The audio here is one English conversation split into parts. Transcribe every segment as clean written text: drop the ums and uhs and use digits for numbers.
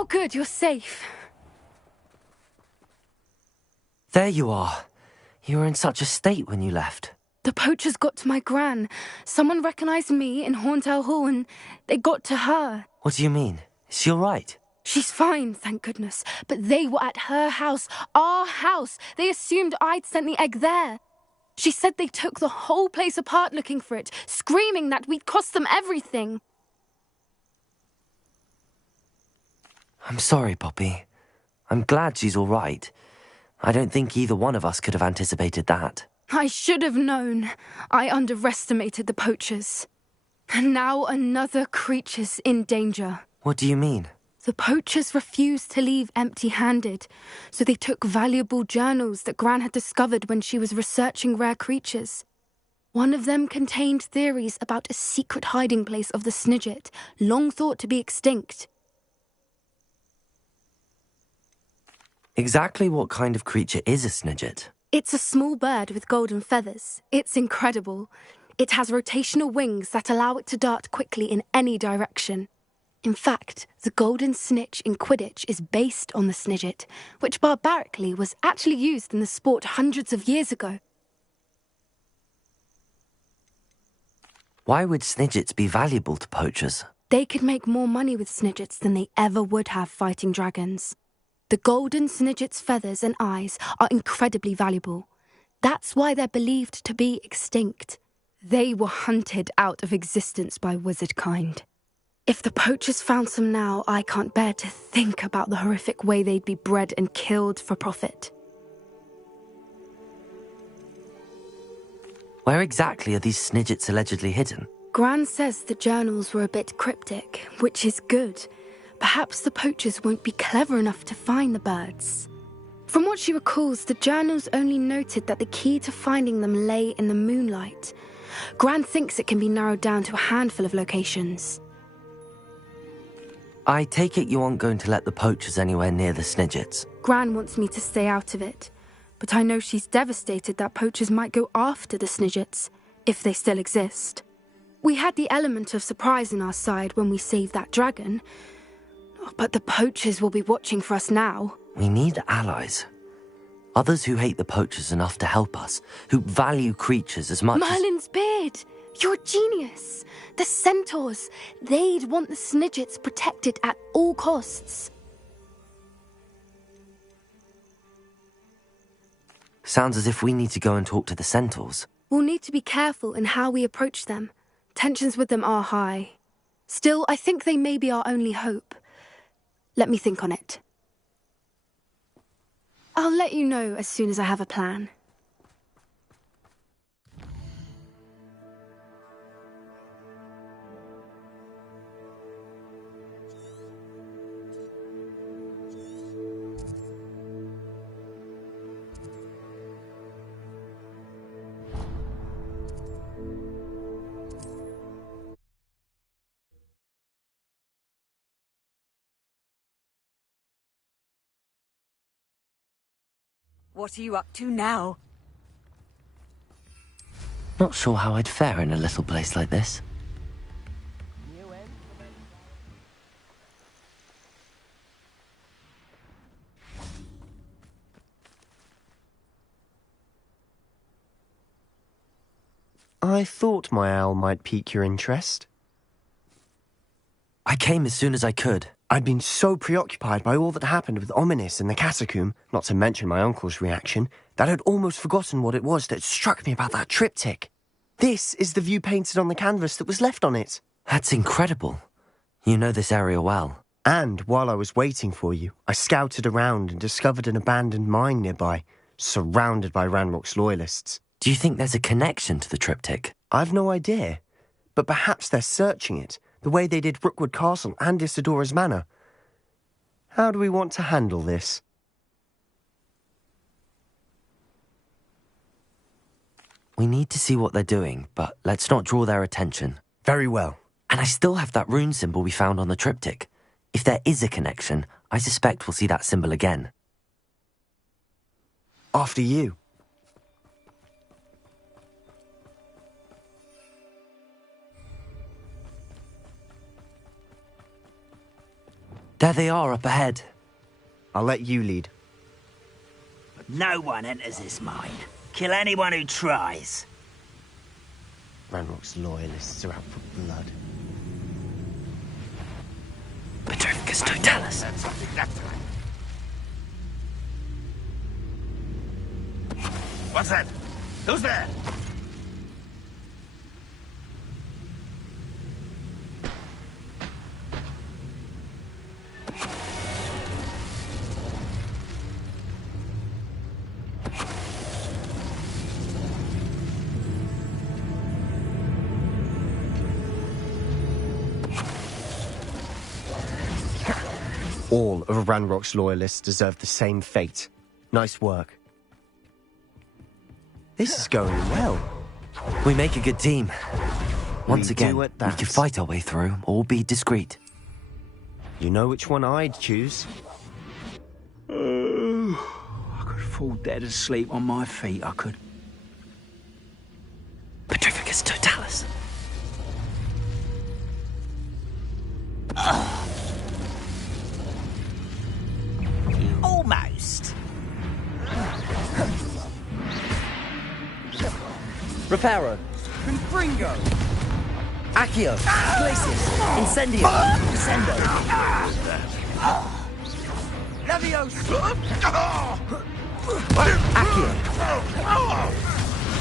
Oh good, you're safe. There you are. You were in such a state when you left. The poachers got to my gran. Someone recognised me in Horntail Hall and they got to her. What do you mean? Is she all right? She's fine, thank goodness. But they were at her house, our house. They assumed I'd sent the egg there. She said they took the whole place apart looking for it, screaming that we'd cost them everything. I'm sorry, Poppy. I'm glad she's all right. I don't think either one of us could have anticipated that. I should have known. I underestimated the poachers. And now another creature's in danger. What do you mean? The poachers refused to leave empty-handed, so they took valuable journals that Gran had discovered when she was researching rare creatures. One of them contained theories about a secret hiding place of the Snidget, long thought to be extinct. Exactly what kind of creature is a Snidget? It's a small bird with golden feathers. It's incredible. It has rotational wings that allow it to dart quickly in any direction. In fact, the golden snitch in Quidditch is based on the Snidget, which barbarically was actually used in the sport hundreds of years ago. Why would Snidgets be valuable to poachers? They could make more money with Snidgets than they ever would have fighting dragons. The golden Snidget's feathers and eyes are incredibly valuable. That's why they're believed to be extinct. They were hunted out of existence by wizard kind. If the poachers found some now, I can't bear to think about the horrific way they'd be bred and killed for profit. Where exactly are these Snidgets allegedly hidden? Gran says the journals were a bit cryptic, which is good. Perhaps the poachers won't be clever enough to find the birds. From what she recalls, the journals only noted that the key to finding them lay in the moonlight. Gran thinks it can be narrowed down to a handful of locations. I take it you aren't going to let the poachers anywhere near the Snidgets. Gran wants me to stay out of it, but I know she's devastated that poachers might go after the Snidgets, if they still exist. We had the element of surprise on our side when we saved that dragon, but the poachers will be watching for us now. We need allies. Others who hate the poachers enough to help us, who value creatures as much Merlin's beard! You're a genius! The centaurs! They'd want the Snidgets protected at all costs. Sounds as if we need to go and talk to the centaurs. We'll need to be careful in how we approach them. Tensions with them are high. Still, I think they may be our only hope. Let me think on it. I'll let you know as soon as I have a plan. What are you up to now? Not sure how I'd fare in a little place like this. I thought my owl might pique your interest. I came as soon as I could. I'd been so preoccupied by all that happened with Ominis and the catacomb, not to mention my uncle's reaction, that I'd almost forgotten what it was that struck me about that triptych. This is the view painted on the canvas that was left on it. That's incredible. You know this area well. And while I was waiting for you, I scouted around and discovered an abandoned mine nearby, surrounded by Ranrock's loyalists. Do you think there's a connection to the triptych? I've no idea, but perhaps they're searching it, the way they did Rookwood Castle and Isidora's Manor. How do we want to handle this? We need to see what they're doing, but let's not draw their attention. Very well. And I still have that rune symbol we found on the triptych. If there is a connection, I suspect we'll see that symbol again. After you. There they are up ahead. I'll let you lead. No one enters this mine. Kill anyone who tries. Ranrock's loyalists are out for blood. Petrificus Totalis. What's that? Who's there? All of Ranrock's loyalists deserve the same fate. Nice work. This is going well. We make a good team. Once again, do we at that. can fight our way through or be discreet. You know which one I'd choose? I could fall dead asleep on my feet, I could. Petrificus Totalis. Almost. Reparo. Confringo! Accio. Glacius. Incendio. Descendo. Leviosa! Accio.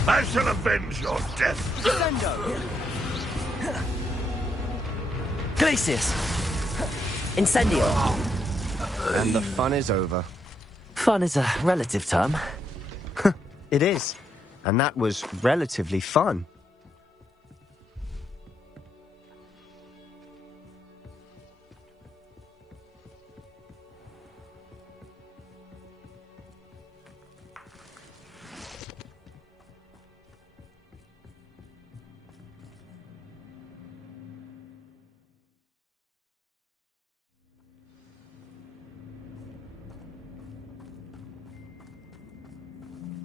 I shall avenge your death. Descendo! Glacius. Incendio. And the fun is over. Fun is a relative term. It is. And that was relatively fun.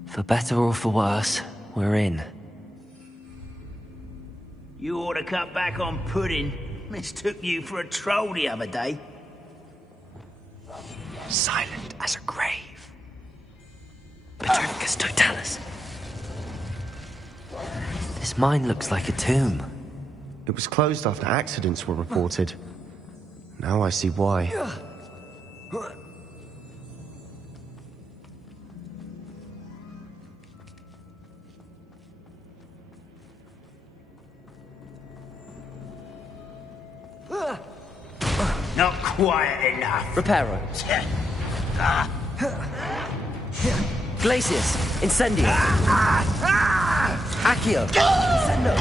For better or for worse, we're in. You ought to cut back on pudding. Mistook you for a troll the other day. Silent as a grave. Petrificus Totalis. This mine looks like a tomb. It was closed after accidents were reported. Now I see why. Not quiet enough. Reparo. Glacius. Incendio. Accio. Incendio.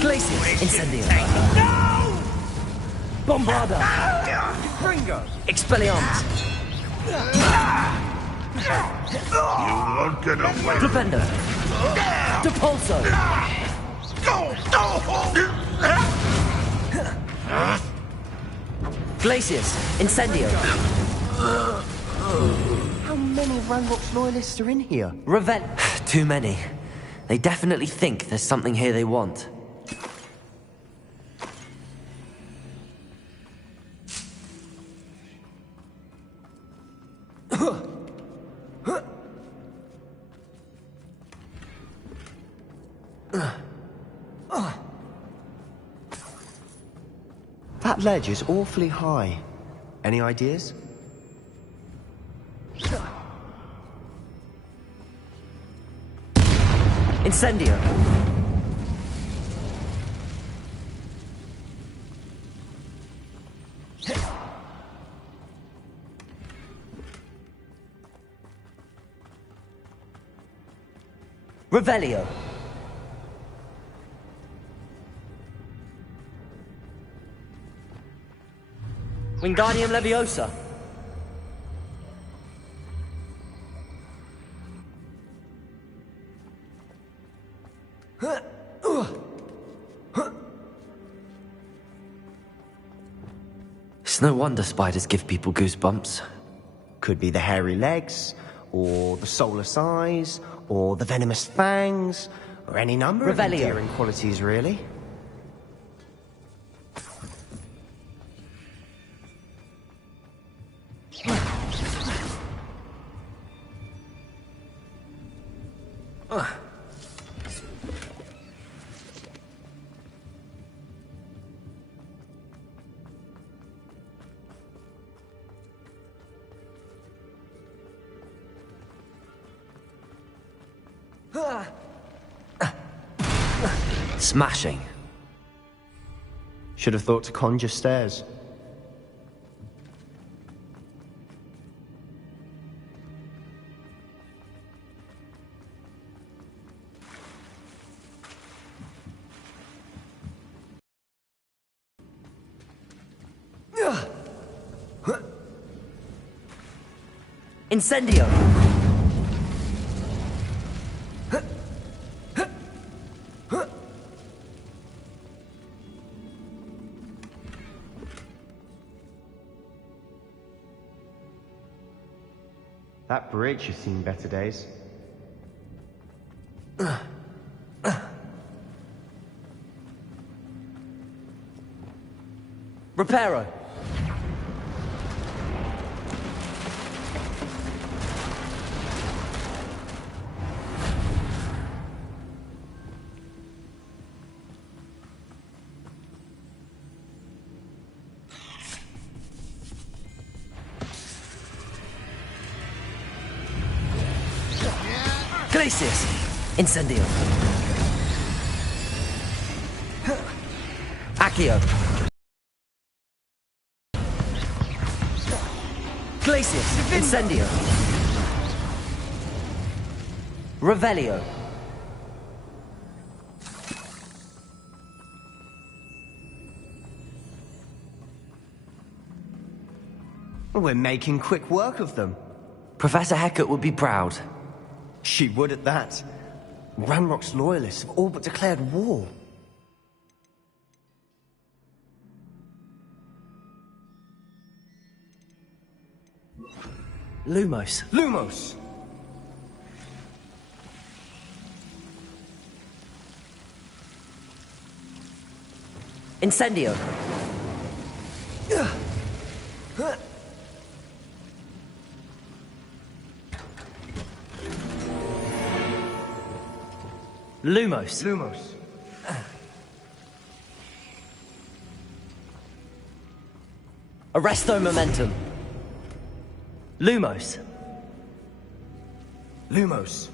Glacius. Incendio. Bombarda. Confringo! Expelliarmus. You won't get away. Flipendo. Depulso. Glacius. Incendio. How many Ranrock's loyalists are in here? Too many. They definitely think there's something here they want. That ledge is awfully high. Any ideas? Incendio. Revelio. Wingardium Leviosa. It's no wonder spiders give people goosebumps. Could be the hairy legs, or the soulless eyes, or the venomous fangs, Or any number of Revelio. endearing qualities, really. Smashing. Should have thought to conjure stairs. Incendio! That bridge has seen better days. Reparo! Glacius! Incendio! Accio! Glacius! Incendio! Revelio! We're making quick work of them. Professor Hecat would be proud. She would at that. Ranrock's loyalists have all but declared war. Lumos! Lumos! Incendio! Lumos! Lumos. Arresto momentum! Lumos! Lumos.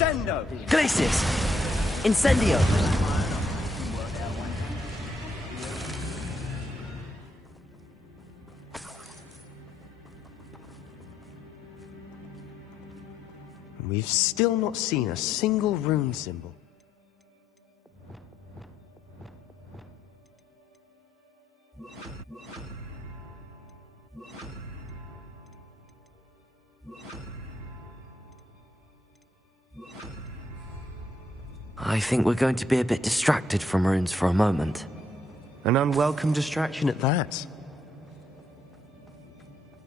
Descendo! Glacius! Incendio! We've still not seen a single rune symbol. I think we're going to be a bit distracted from runes for a moment. An unwelcome distraction at that.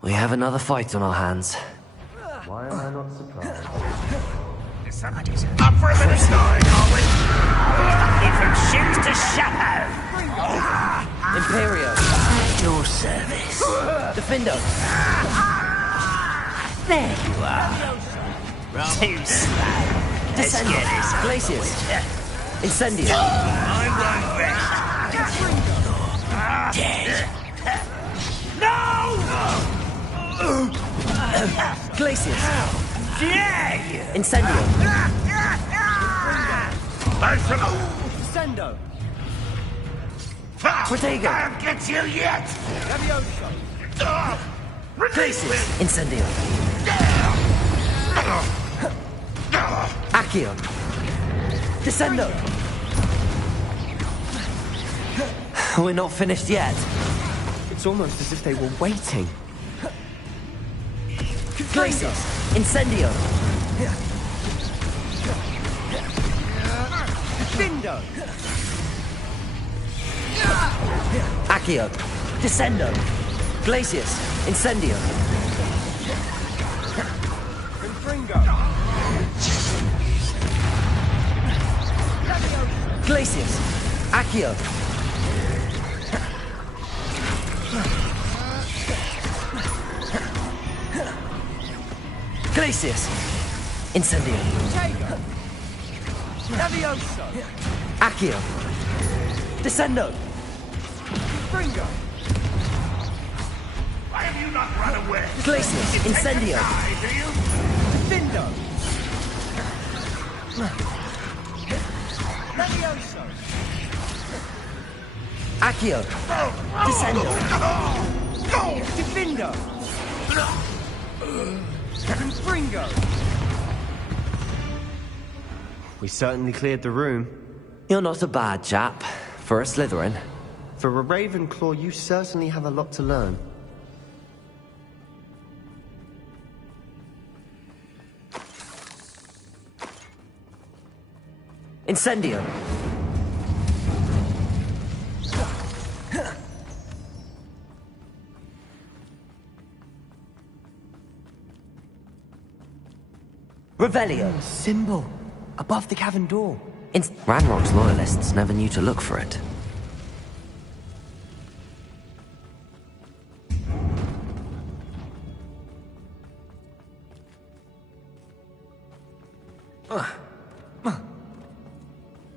We have another fight on our hands. Why am I not surprised? Up for a bit of snarling, are we? It from shoes to shadow. Imperio! At your service. Defendo! There you are. Too slow. Let's Descendo! get this over Glacius! with. Incendio! I won't rest. Dead. No! Glacius! Dare you! Incendio! Thanks for Descendo! Protego! I'll get you yet! Glacius! Incendio! Accio! Descendo! We're not finished yet. It's It's almost as if they were waiting. Glacius! Incendio! Findo! Accio! Descendo! Glacius! Incendio! Confringo! Glacius! Accio! Glacius! Incendio! Tego! Levioso! Accio! Descendo! Confringo! Why have you not run away? Glacius! Incendio! Die, do you? Findo! Levioso! Accio! Descendo! Divindo! Confringo! We certainly cleared the room. You're not a bad chap. For a Slytherin. For a Ravenclaw, you certainly have a lot to learn. Incendio! Revelio! Symbol! Above the cavern door. Ranrock's loyalists never knew to look for it.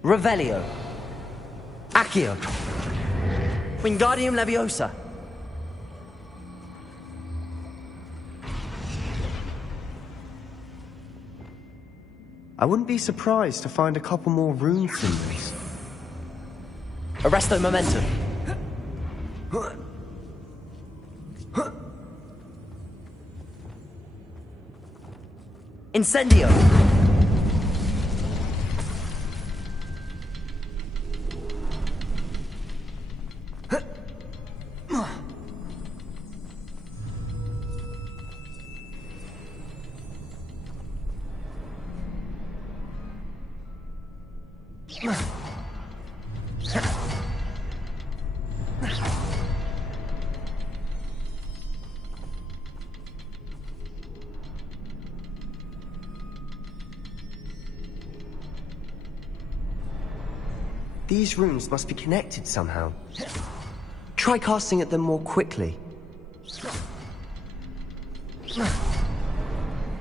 Revelio! Accio! Wingardium Leviosa! I wouldn't be surprised to find a couple more rune symbols. Arresto Momentum! Incendio! These runes must be connected somehow. Try casting at them more quickly.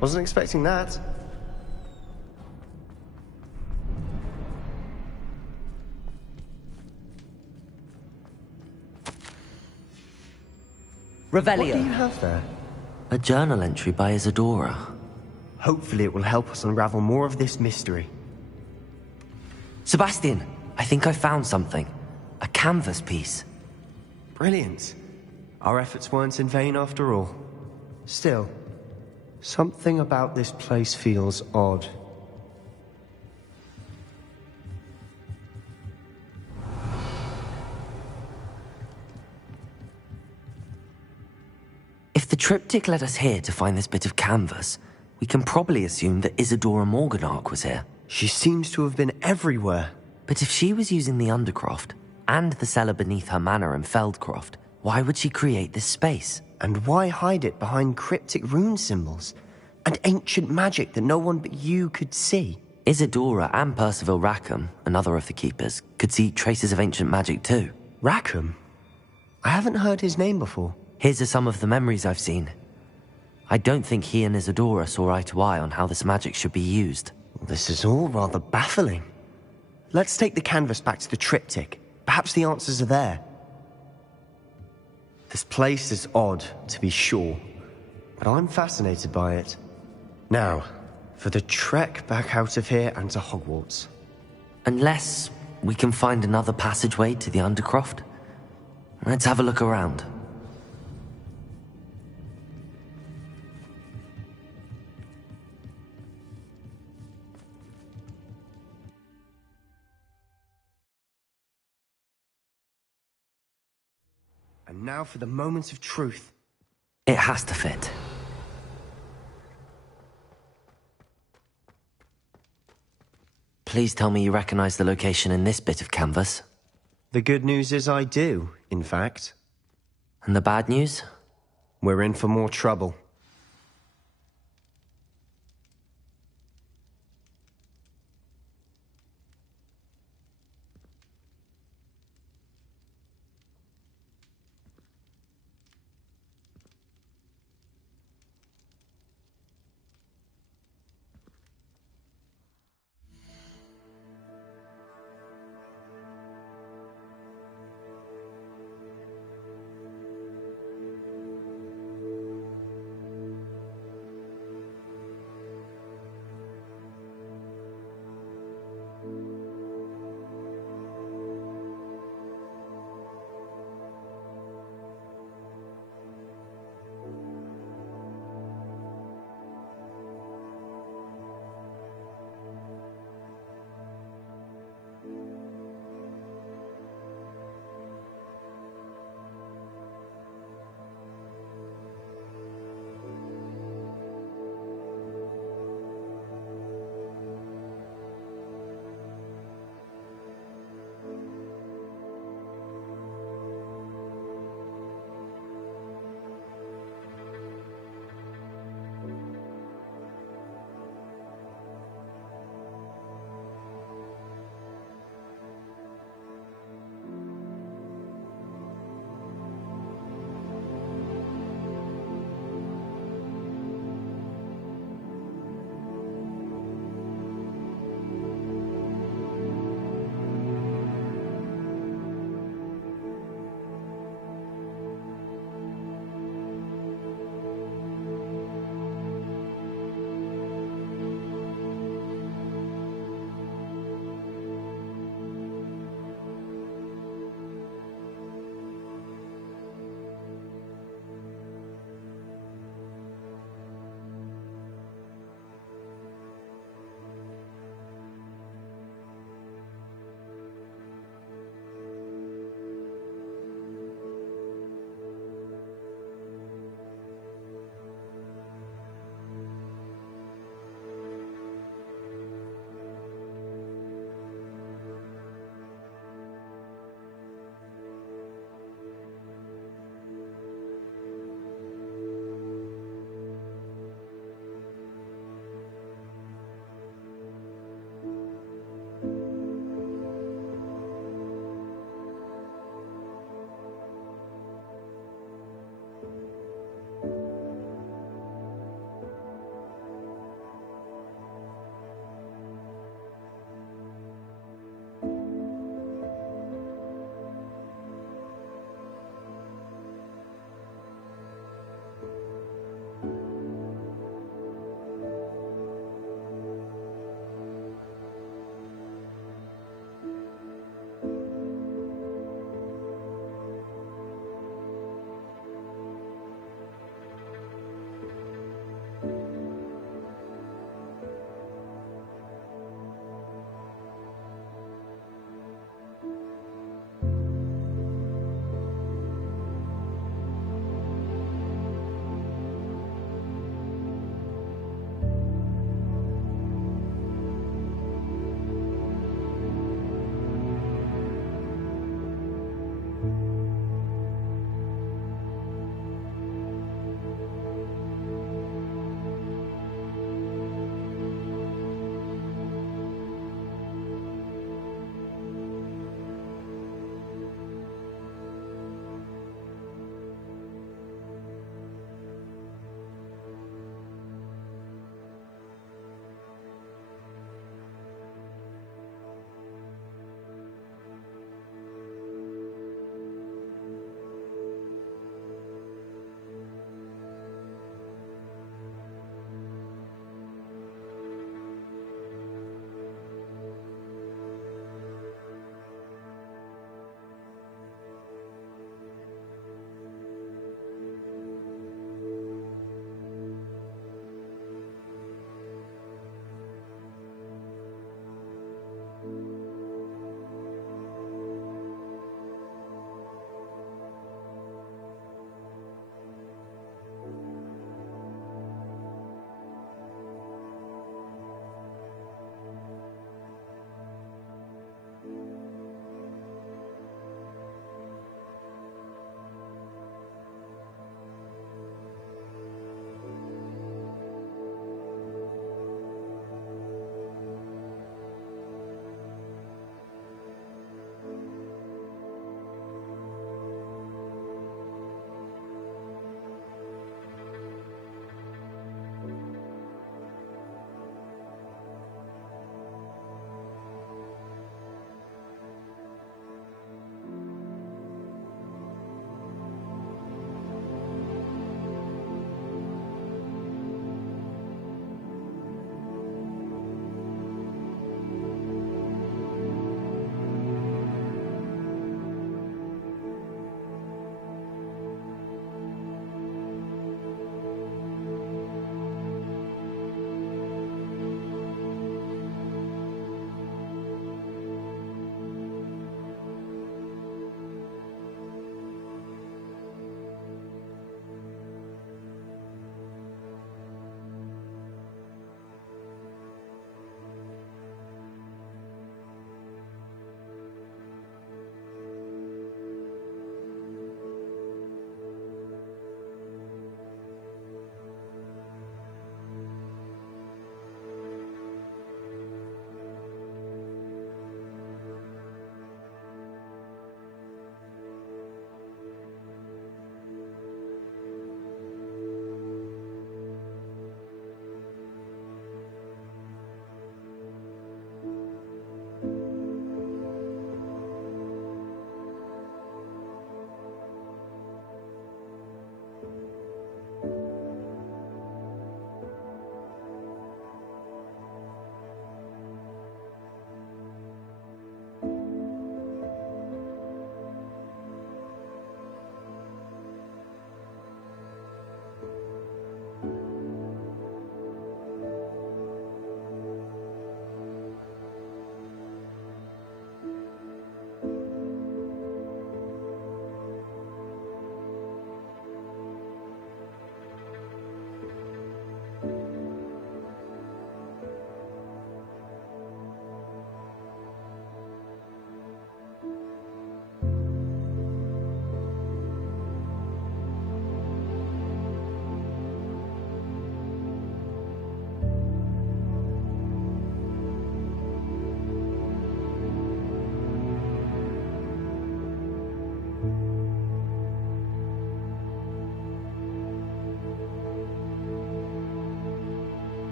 Wasn't expecting that. What do you Revelio! have there? A journal entry by Isadora. Hopefully it will help us unravel more of this mystery. Sebastian! I think I found something. A canvas piece. Brilliant. Our efforts weren't in vain after all. Still, something about this place feels odd. If the triptych led us here to find this bit of canvas, we can probably assume that Isadora Morganach was here. She seems to have been everywhere. But if she was using the Undercroft, and the cellar beneath her manor in Feldcroft, why would she create this space? And why hide it behind cryptic rune symbols? And ancient magic that no one but you could see? Isadora and Percival Rackham, another of the Keepers, could see traces of ancient magic too. Rackham? I haven't heard his name before. Here's are some of the memories I've seen. I don't think he and Isadora saw eye to eye on how this magic should be used. This is all rather baffling. Let's take the canvas back to the triptych. Perhaps the answers are there. This place is odd, to be sure, but I'm fascinated by it. Now, for the trek back out of here and to Hogwarts. Unless we can find another passageway to the Undercroft. Let's have a look around. And now for the moment of truth. It has to fit. Please tell me you recognize the location in this bit of canvas. The good news is I do, in fact. And the bad news? We're in for more trouble.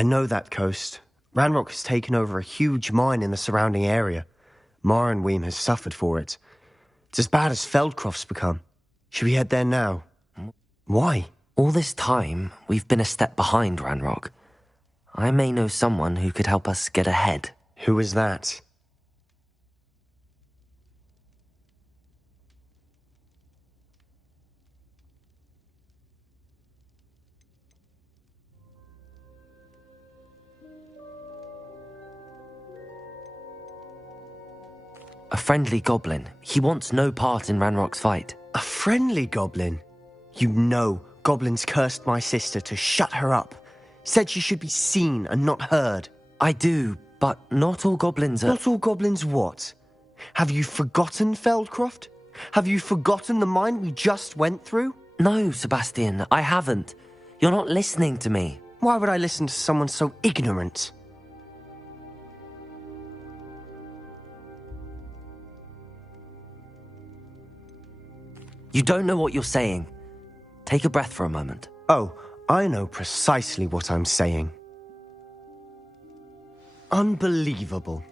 I know that coast. Ranrock has taken over a huge mine in the surrounding area. Marrenweem has suffered for it. It's as bad as Feldcroft's become. Should we head there now? Why? All this time, we've been a step behind Ranrock. I may know someone who could help us get ahead. Who is that? A friendly goblin. He wants no part in Ranrock's fight. A friendly goblin? You know, goblins cursed my sister to shut her up. Said she should be seen and not heard. I do, but not all goblins are... Not all goblins what? Have you forgotten Feldcroft? Have you forgotten the mine we just went through? No, Sebastian, I haven't. You're not listening to me. Why would I listen to someone so ignorant? You don't know what you're saying. Take a breath for a moment. Oh, I know precisely what I'm saying. Unbelievable.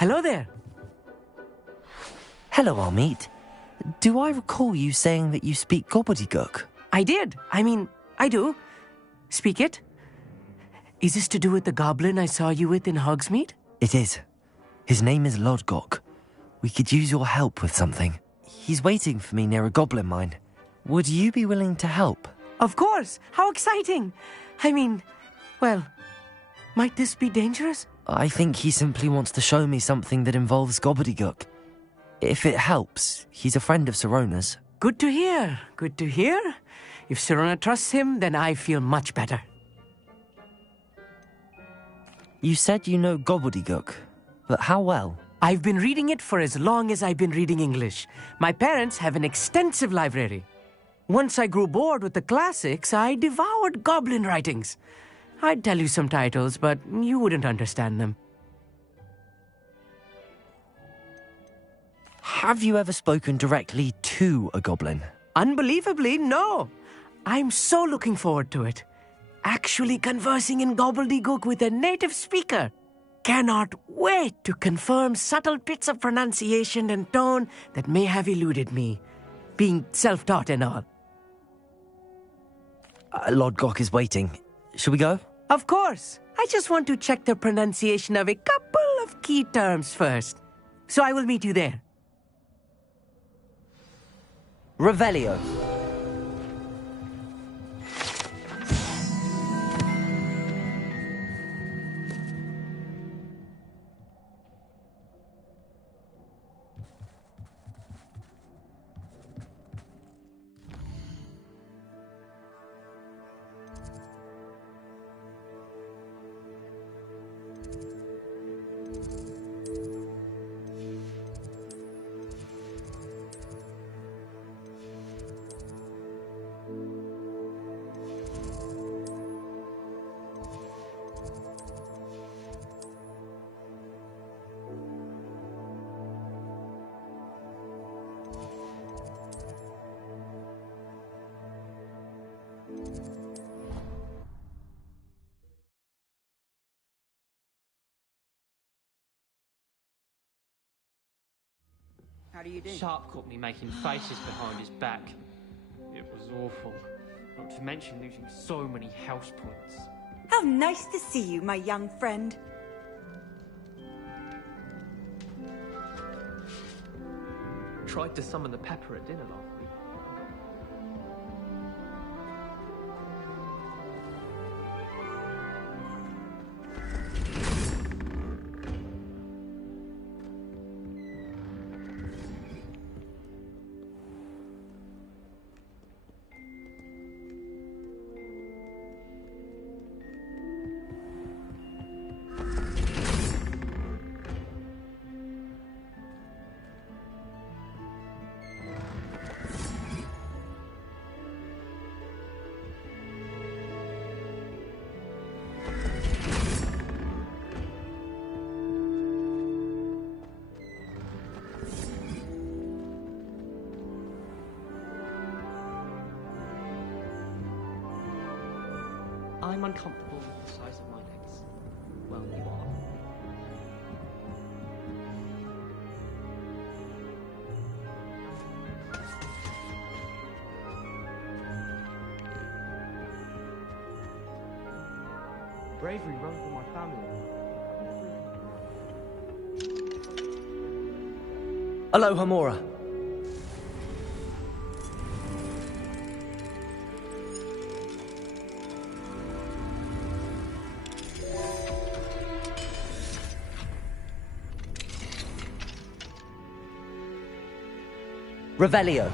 Hello there. Hello, Armeet. Do I recall you saying that you speak gobbledygook? I did. I do. Speak it. Is this to do with the goblin I saw you with in Hogsmeade? It is. His name is Lodgok. We could use your help with something. He's waiting for me near a goblin mine. Would you be willing to help? Of course. How exciting. Well, might this be dangerous? I think he simply wants to show me something that involves gobbledygook. If it helps, he's a friend of Sirona's. Good to hear. Good to hear. If Sirona trusts him, then I feel much better. You said you know gobbledygook, but how well? I've been reading it for as long as I've been reading English. My parents have an extensive library. Once I grew bored with the classics, I devoured goblin writings. I'd tell you some titles, but you wouldn't understand them. Have you ever spoken directly to a goblin? Unbelievably, no. I'm so looking forward to it. Actually conversing in gobbledygook with a native speaker. Cannot wait to confirm subtle bits of pronunciation and tone that may have eluded me, being self-taught and all. Lodgok is waiting. Shall we go? Of course. I just want to check the pronunciation of a couple of key terms first. So I will meet you there. Revelio. How do you do? Sharp caught me making faces behind his back. It was awful. Not to mention losing so many house points. How nice to see you, my young friend. Tried to summon the pepper at dinner last week. I'm uncomfortable with the size of my legs. Well, you are. Bravery runs in my family. Aloha, Mora. Revelio.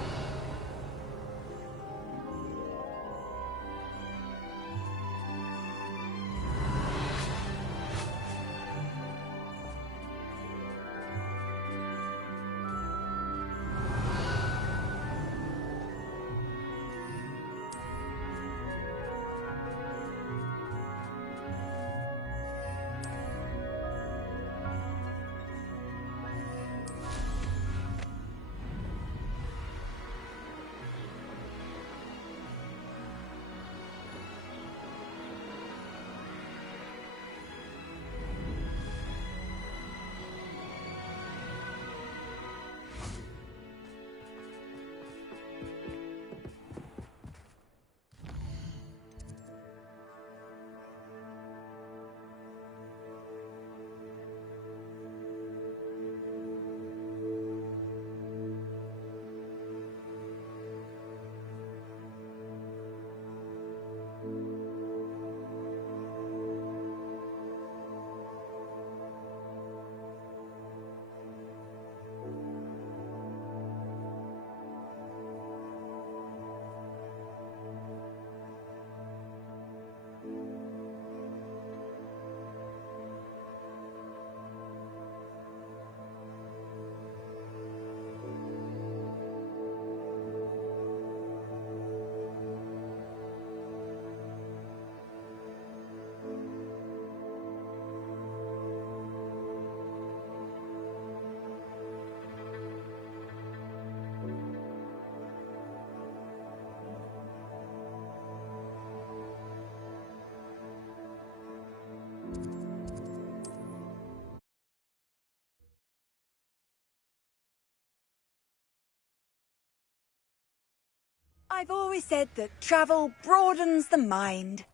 I've always said that travel broadens the mind.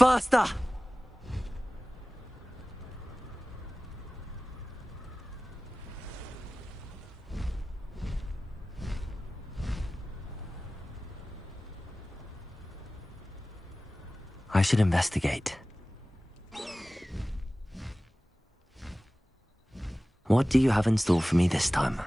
Faster! I should investigate. What do you have in store for me this time?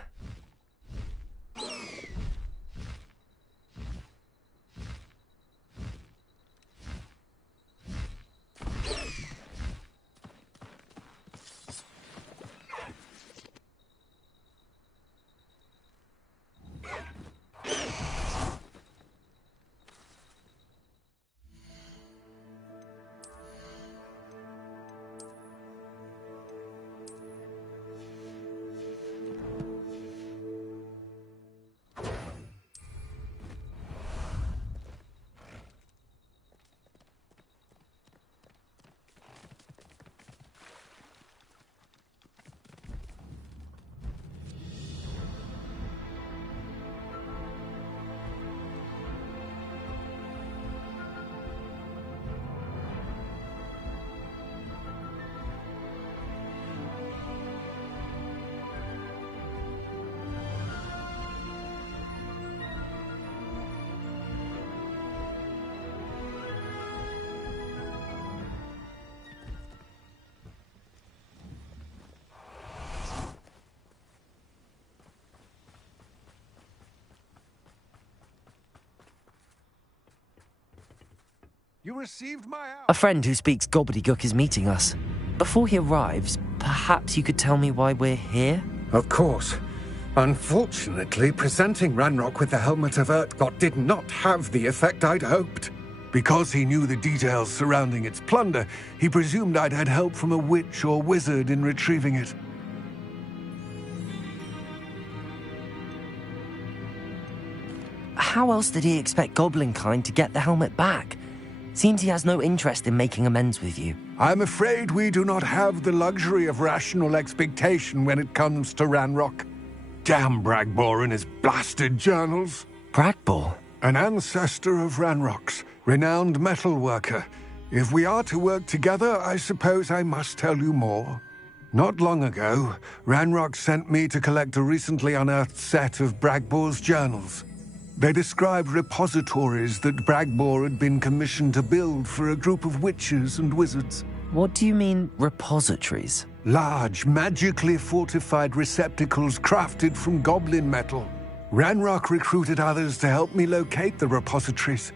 You received my A friend who speaks gobbledygook is meeting us. Before he arrives, perhaps you could tell me why we're here? Of course. Unfortunately, presenting Ranrock with the Helmet of Urtkot did not have the effect I'd hoped. Because he knew the details surrounding its plunder, he presumed I'd had help from a witch or wizard in retrieving it. How else did he expect Goblinkind to get the helmet back? Seems he has no interest in making amends with you. I'm afraid we do not have the luxury of rational expectation when it comes to Ranrock. Damn Bragbor and his blasted journals. Bragbor? An ancestor of Ranrock's, renowned metalworker. If we are to work together, I suppose I must tell you more. Not long ago, Ranrock sent me to collect a recently unearthed set of Bragbor's journals. They described repositories that Bragbor had been commissioned to build for a group of witches and wizards. What do you mean, repositories? Large, magically fortified receptacles crafted from goblin metal. Ranrock recruited others to help me locate the repositories.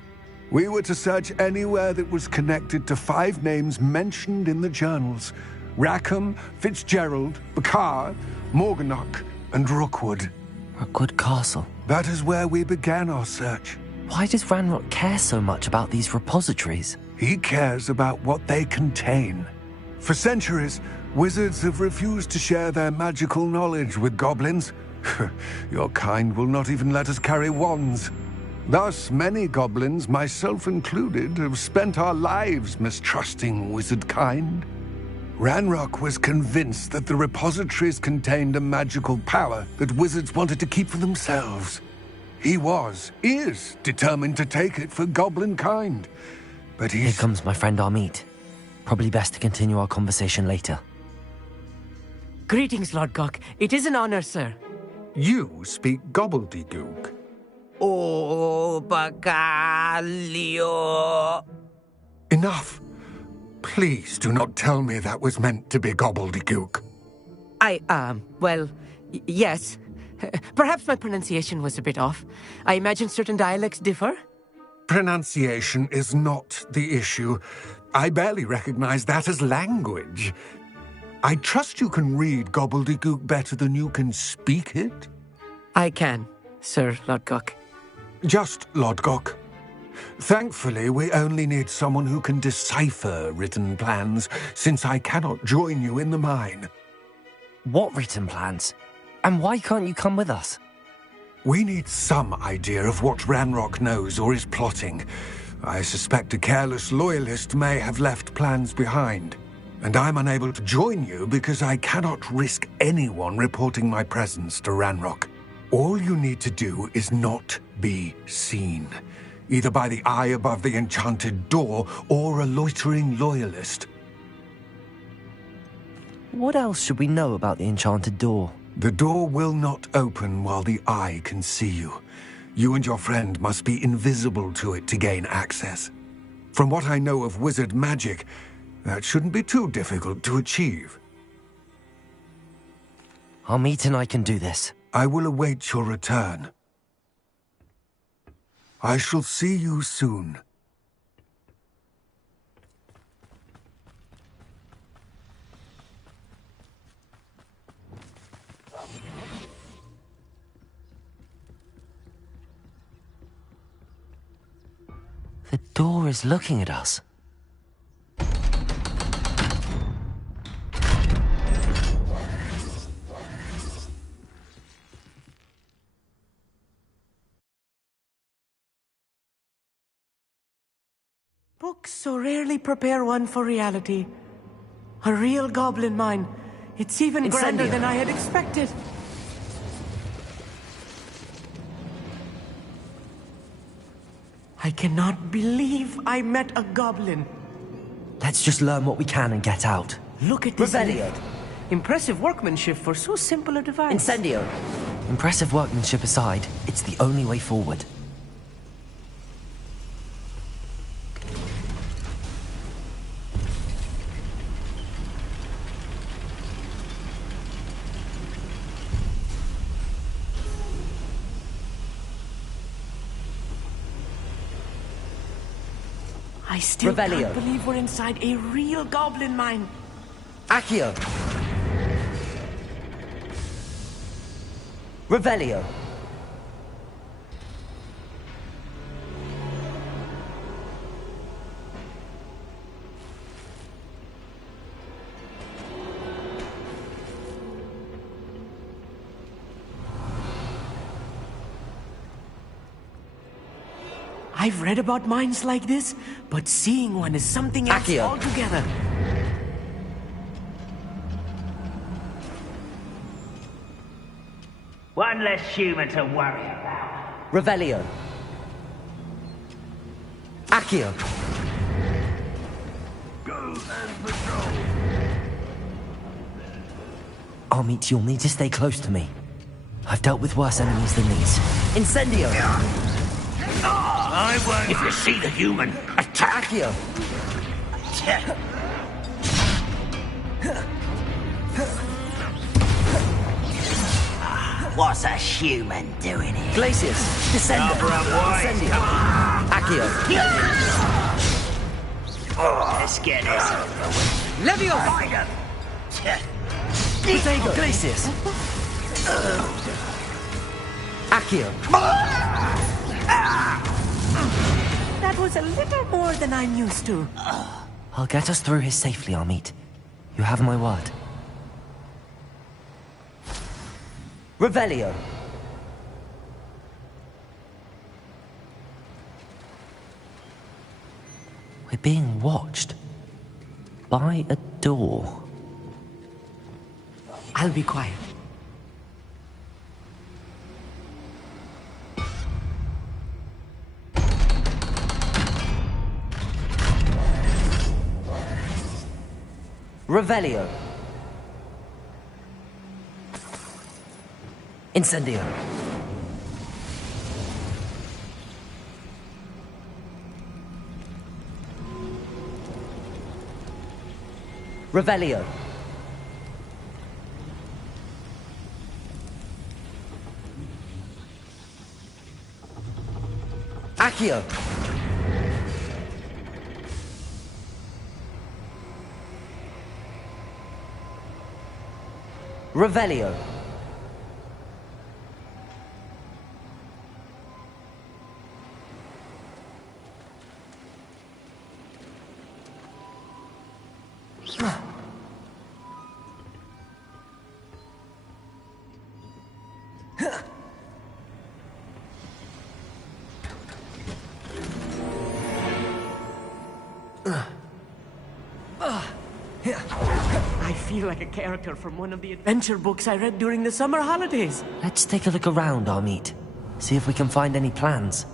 We were to search anywhere that was connected to 5 names mentioned in the journals: Rackham, Fitzgerald, Bakar, Morganach, and Rookwood. Rookwood Castle. That is where we began our search. Why does Ranrock care so much about these repositories? He cares about what they contain. For centuries, wizards have refused to share their magical knowledge with goblins. Your kind will not even let us carry wands. Thus, many goblins, myself included, have spent our lives mistrusting wizard kind. Ranrock was convinced that the repositories contained a magical power that wizards wanted to keep for themselves. He is determined to take it for goblin kind. But Here comes my friend Amit. Probably best to continue our conversation later. Greetings, Lord Gok. It is an honor, sir. You speak gobbledygook. Oh, Bagalio. Enough. Please do not tell me that was meant to be gobbledygook. Yes. Perhaps my pronunciation was a bit off. I imagine certain dialects differ. Pronunciation is not the issue. I barely recognize that as language. I trust you can read gobbledygook better than you can speak it? I can, Sir Lord Gok. Just Lord Gok. Thankfully, we only need someone who can decipher written plans, since I cannot join you in the mine. What written plans? And why can't you come with us? We need some idea of what Ranrock knows or is plotting. I suspect a careless loyalist may have left plans behind. And I'm unable to join you because I cannot risk anyone reporting my presence to Ranrock. All you need to do is not be seen, either by the eye above the enchanted door or a loitering loyalist. What else should we know about the enchanted door? The door will not open while the eye can see you. You and your friend must be invisible to it to gain access. From what I know of wizard magic, that shouldn't be too difficult to achieve. Amit and I can do this. I will await your return. I shall see you soon. The door is looking at us. Books so rarely prepare one for reality. A real goblin mine. It's even grander than I had expected. I cannot believe I met a goblin. Let's just learn what we can and get out. Look at this lift. Impressive workmanship for so simple a device. Incendio. Impressive workmanship aside, it's the only way forward. I still can't believe we're inside a real goblin mine. Accio. Revelio. I've read about mines like this, but seeing one is something else altogether. One less human to worry about. Revelio. Accio. Go and patrol. Amit, you'll need to stay close to me. I've dealt with worse enemies than these. Incendio. I won't. If you see the human, attack. Accio. What's a human doing here? Glacius. Descendo. Incendio. Accio. Let's get this over with. Levio. Find him. Protego. Glacius. Accio. That was a little more than I'm used to. I'll get us through here safely, Amit. You have my word. Revelio. We're being watched. By a door. I'll be quiet. Revelio. Incendio. Revelio. Accio. Revelio. I feel like a character from one of the adventure books I read during the summer holidays. Let's take a look around, Amit. See if we can find any plans.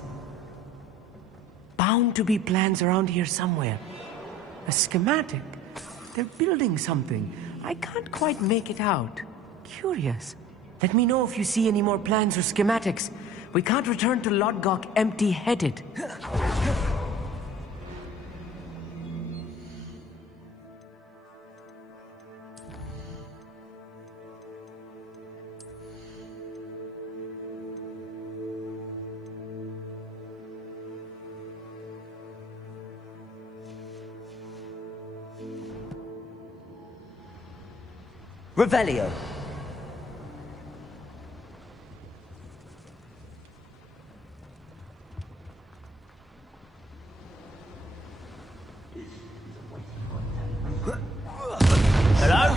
Bound to be plans around here somewhere. A schematic. They're building something. I can't quite make it out. Curious. Let me know if you see any more plans or schematics. We can't return to Lodgok empty-headed. Revelio. Hello?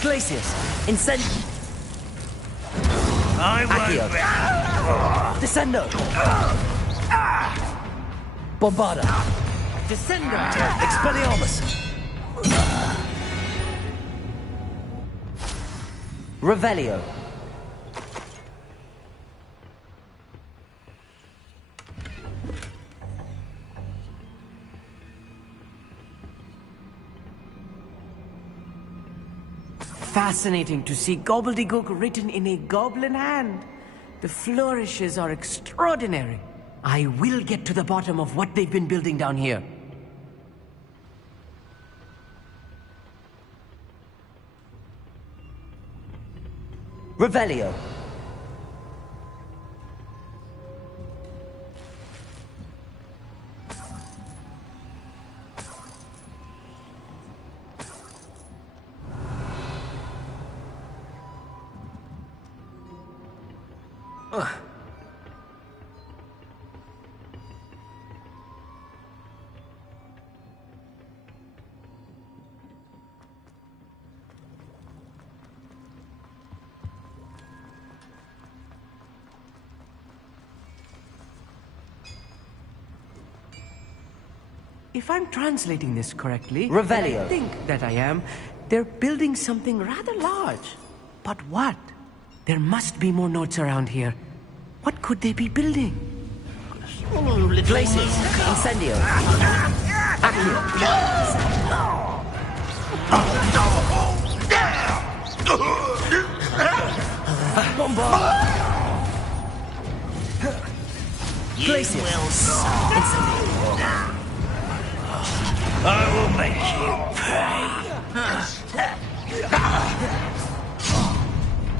Glacius. Incend... I Accio. won't... Descendo. Bombarda. Descendo! Expelliarmus. Revelio. Fascinating to see gobbledygook written in a goblin hand. The flourishes are extraordinary. I will get to the bottom of what they've been building down here. Revelio. If I'm translating this correctly, Revelio. and I think that I am, they're building something rather large. But what? There must be more notes around here. What could they be building? Glacius. Incendio. Accio. Bombard. Glacius. Incendio. I will make you pay.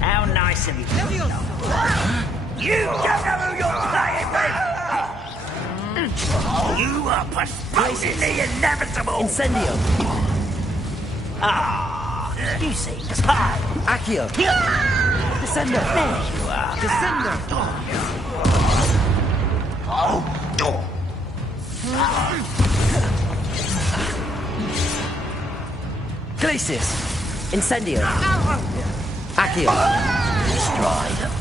How nice of you. You don't know who you're playing with! You are postponing the inevitable! Incendio. Ah, you seem tired. Accio. Descendo. There you are. Descendo. Glacius. Incendio. Accio. Destroy them.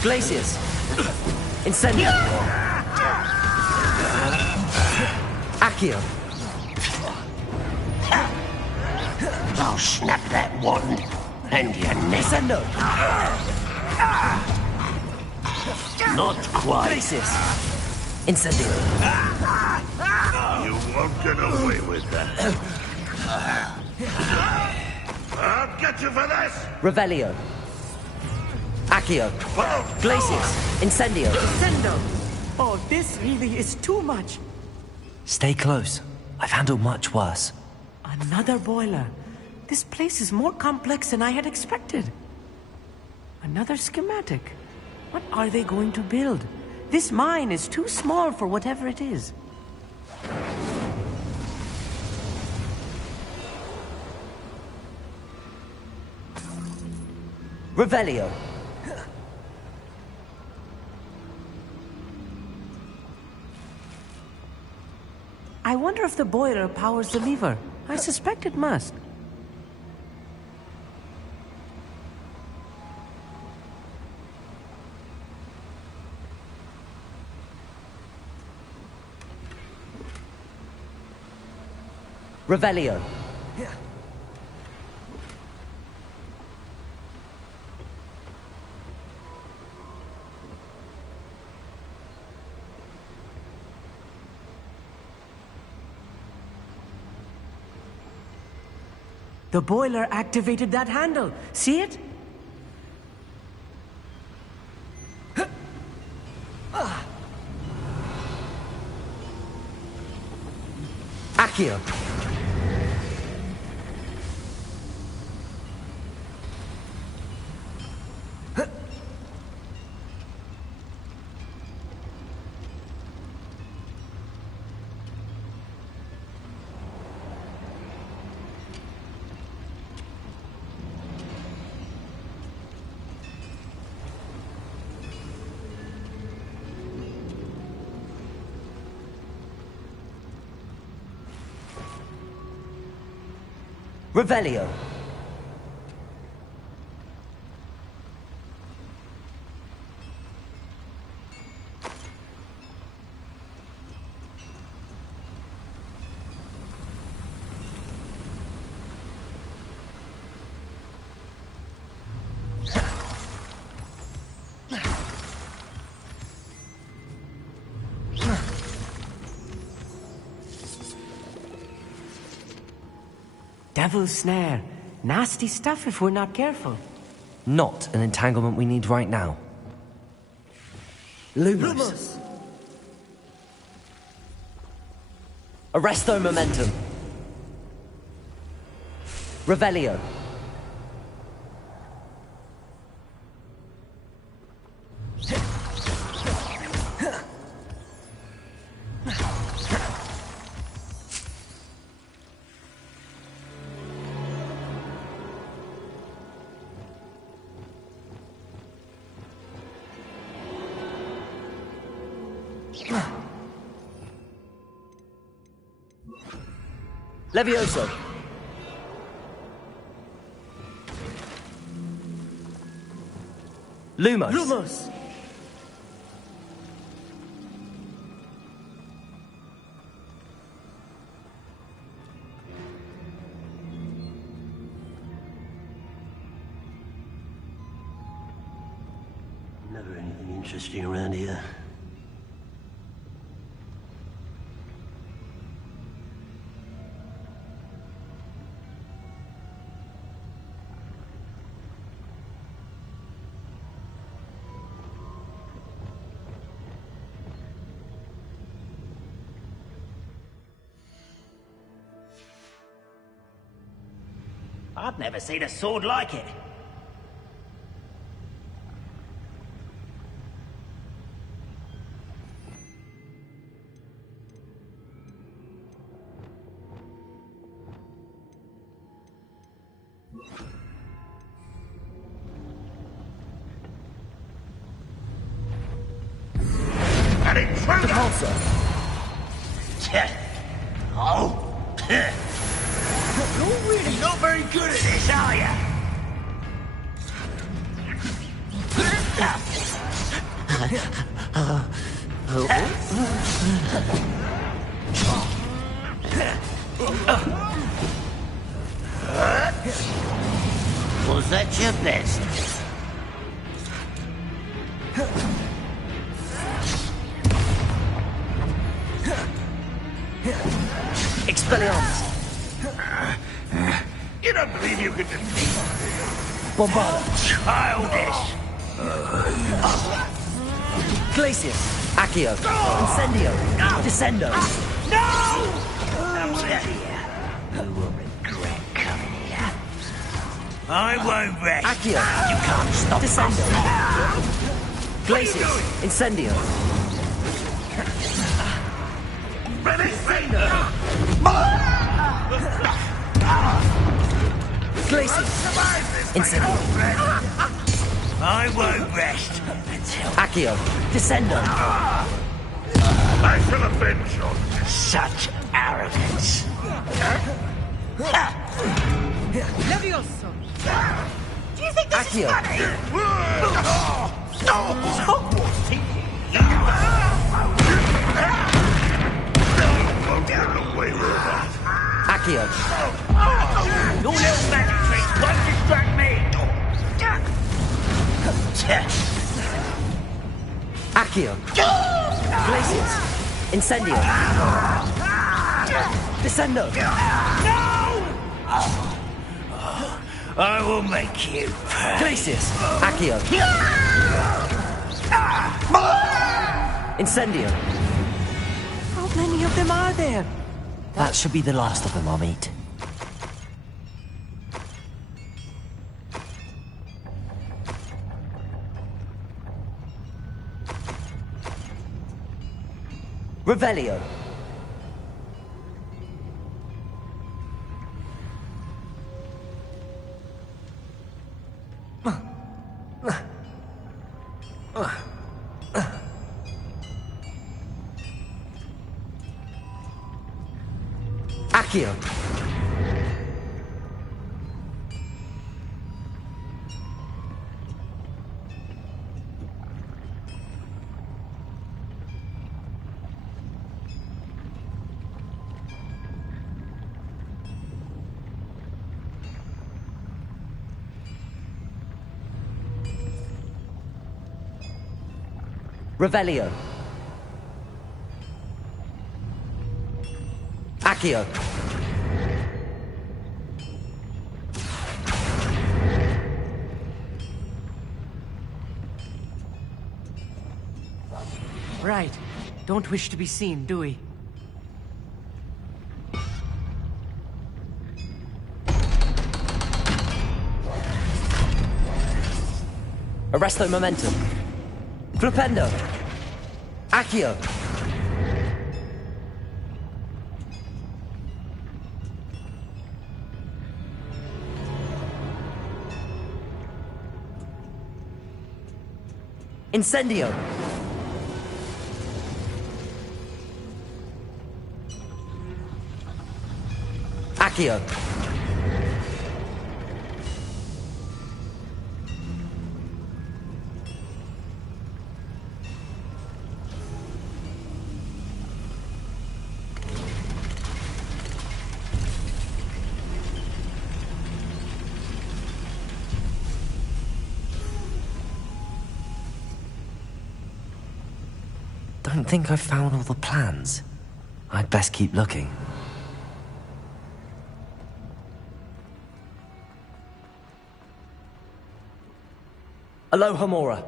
Glacius. Incendio. Accio. I'll snap that wand and your neck. Descendo. Not quite. Glacius. Incendio. You won't get away with that. I'll get you for this! Revelio. Accio. Glacius. Incendio. Descendo. Oh, this really is too much. Stay close. I've handled much worse. Another boiler. This place is more complex than I had expected. Another schematic. What are they going to build? This mine is too small for whatever it is. Revelio. I wonder if the boiler powers the lever. I suspect it must. Revelio. The boiler activated that handle. See it? Accio. Revelio. Devil's snare. Nasty stuff if we're not careful. Not an entanglement we need right now. Lumos. Arresto momentum. Revelio. Levioso. Lumos. Lumos. Never anything interesting around here. I've never seen a sword like it. An intruder! Oh! You're really not very good at this, are you? Was that your best? Expelliarmus. You don't believe you could defeat me? Bombarda. Childish. Glacius. Accio. Incendio. Descendo. No! Come here. You will regret coming here. I won't rest. Accio. You can't stop Descendo. us. Glacius. Incendio. Glacius. Incendio. I won't rest until Accio. Descendo. I shall avenge you. such arrogance. Levioso! Do you think this Accio. is funny? Hogwarts teaching. Won't get away with that. Accio. Your little magic tricks won't distract me. Accio. Glacius. Incendio. Descendo. I will make you pay. Glacius. Accio. Incendio. How many of them are there? That should be the last of them I'll meet. Revelio. Accio. Revelio. Accio. Right. Don't wish to be seen, do we? Arresto momentum. Flipendo. Accio. Incendio. Accio. Don't think I've found all the plans. I'd best keep looking. Aloha Mora.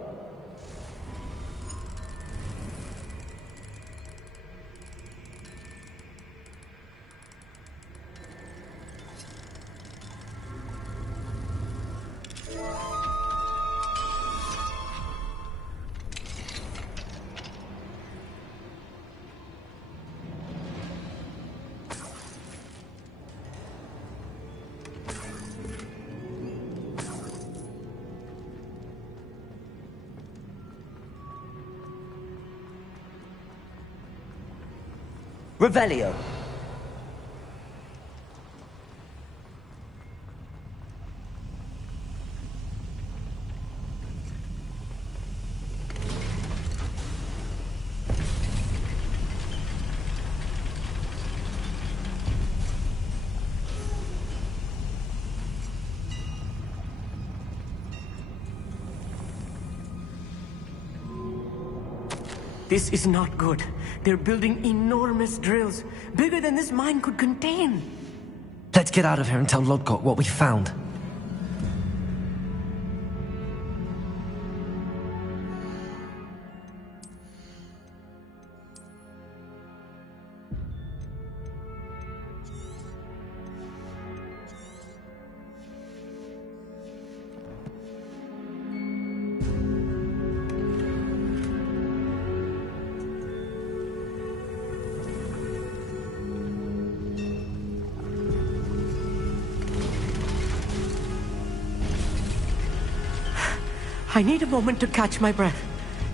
Revelio. This is not good. They're building enormous drills, bigger than this mine could contain. Let's get out of here and tell Lodgok what we found. I need a moment to catch my breath.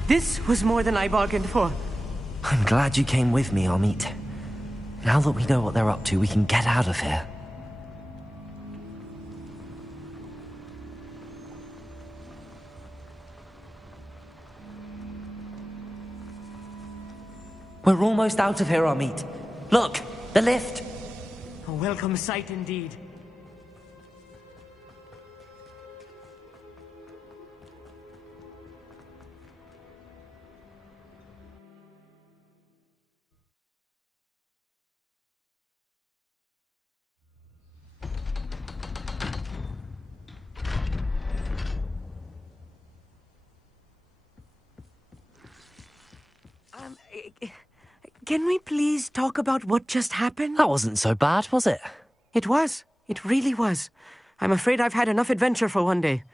This was more than I bargained for. I'm glad you came with me, Amit. Now that we know what they're up to, we can get out of here. We're almost out of here, Amit. Look, the lift. A welcome sight indeed. Can we please talk about what just happened? That wasn't so bad, was it? It was. It really was. I'm afraid I've had enough adventure for one day.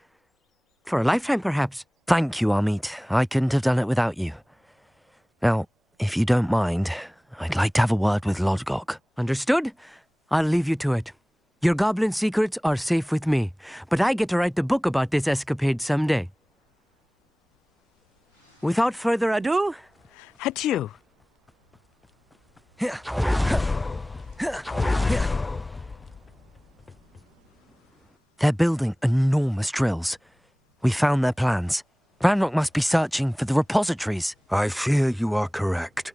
For a lifetime, perhaps. Thank you, Amit. I couldn't have done it without you. Now, if you don't mind, I'd like to have a word with Lodgok. Understood? I'll leave you to it. Your goblin secrets are safe with me, but I get to write the book about this escapade someday. Without further ado, adieu. They're building enormous drills. We found their plans. Ranrock must be searching for the repositories. I fear you are correct.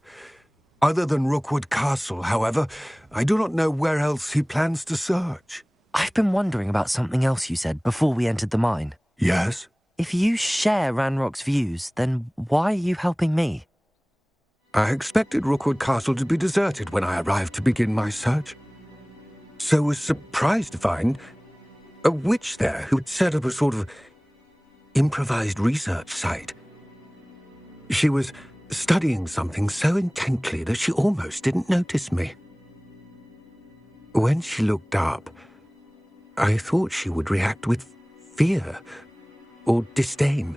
Other than Rookwood Castle, however, I do not know where else he plans to search. I've been wondering about something else you said before we entered the mine. Yes? If you share Ranrock's views, then why are you helping me? I expected Rookwood Castle to be deserted when I arrived to begin my search. So was surprised to find a witch there who had set up a sort of improvised research site. She was studying something so intently that she almost didn't notice me. When she looked up, I thought she would react with fear or disdain.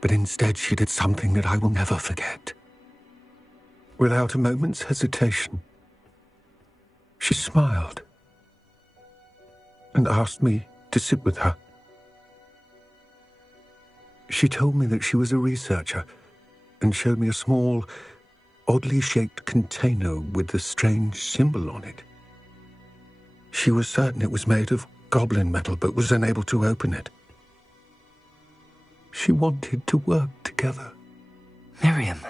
But instead she did something that I will never forget. Without a moment's hesitation, she smiled and asked me to sit with her. She told me that she was a researcher and showed me a small, oddly shaped container with a strange symbol on it. She was certain it was made of goblin metal, but was unable to open it. She wanted to work together. Miriam.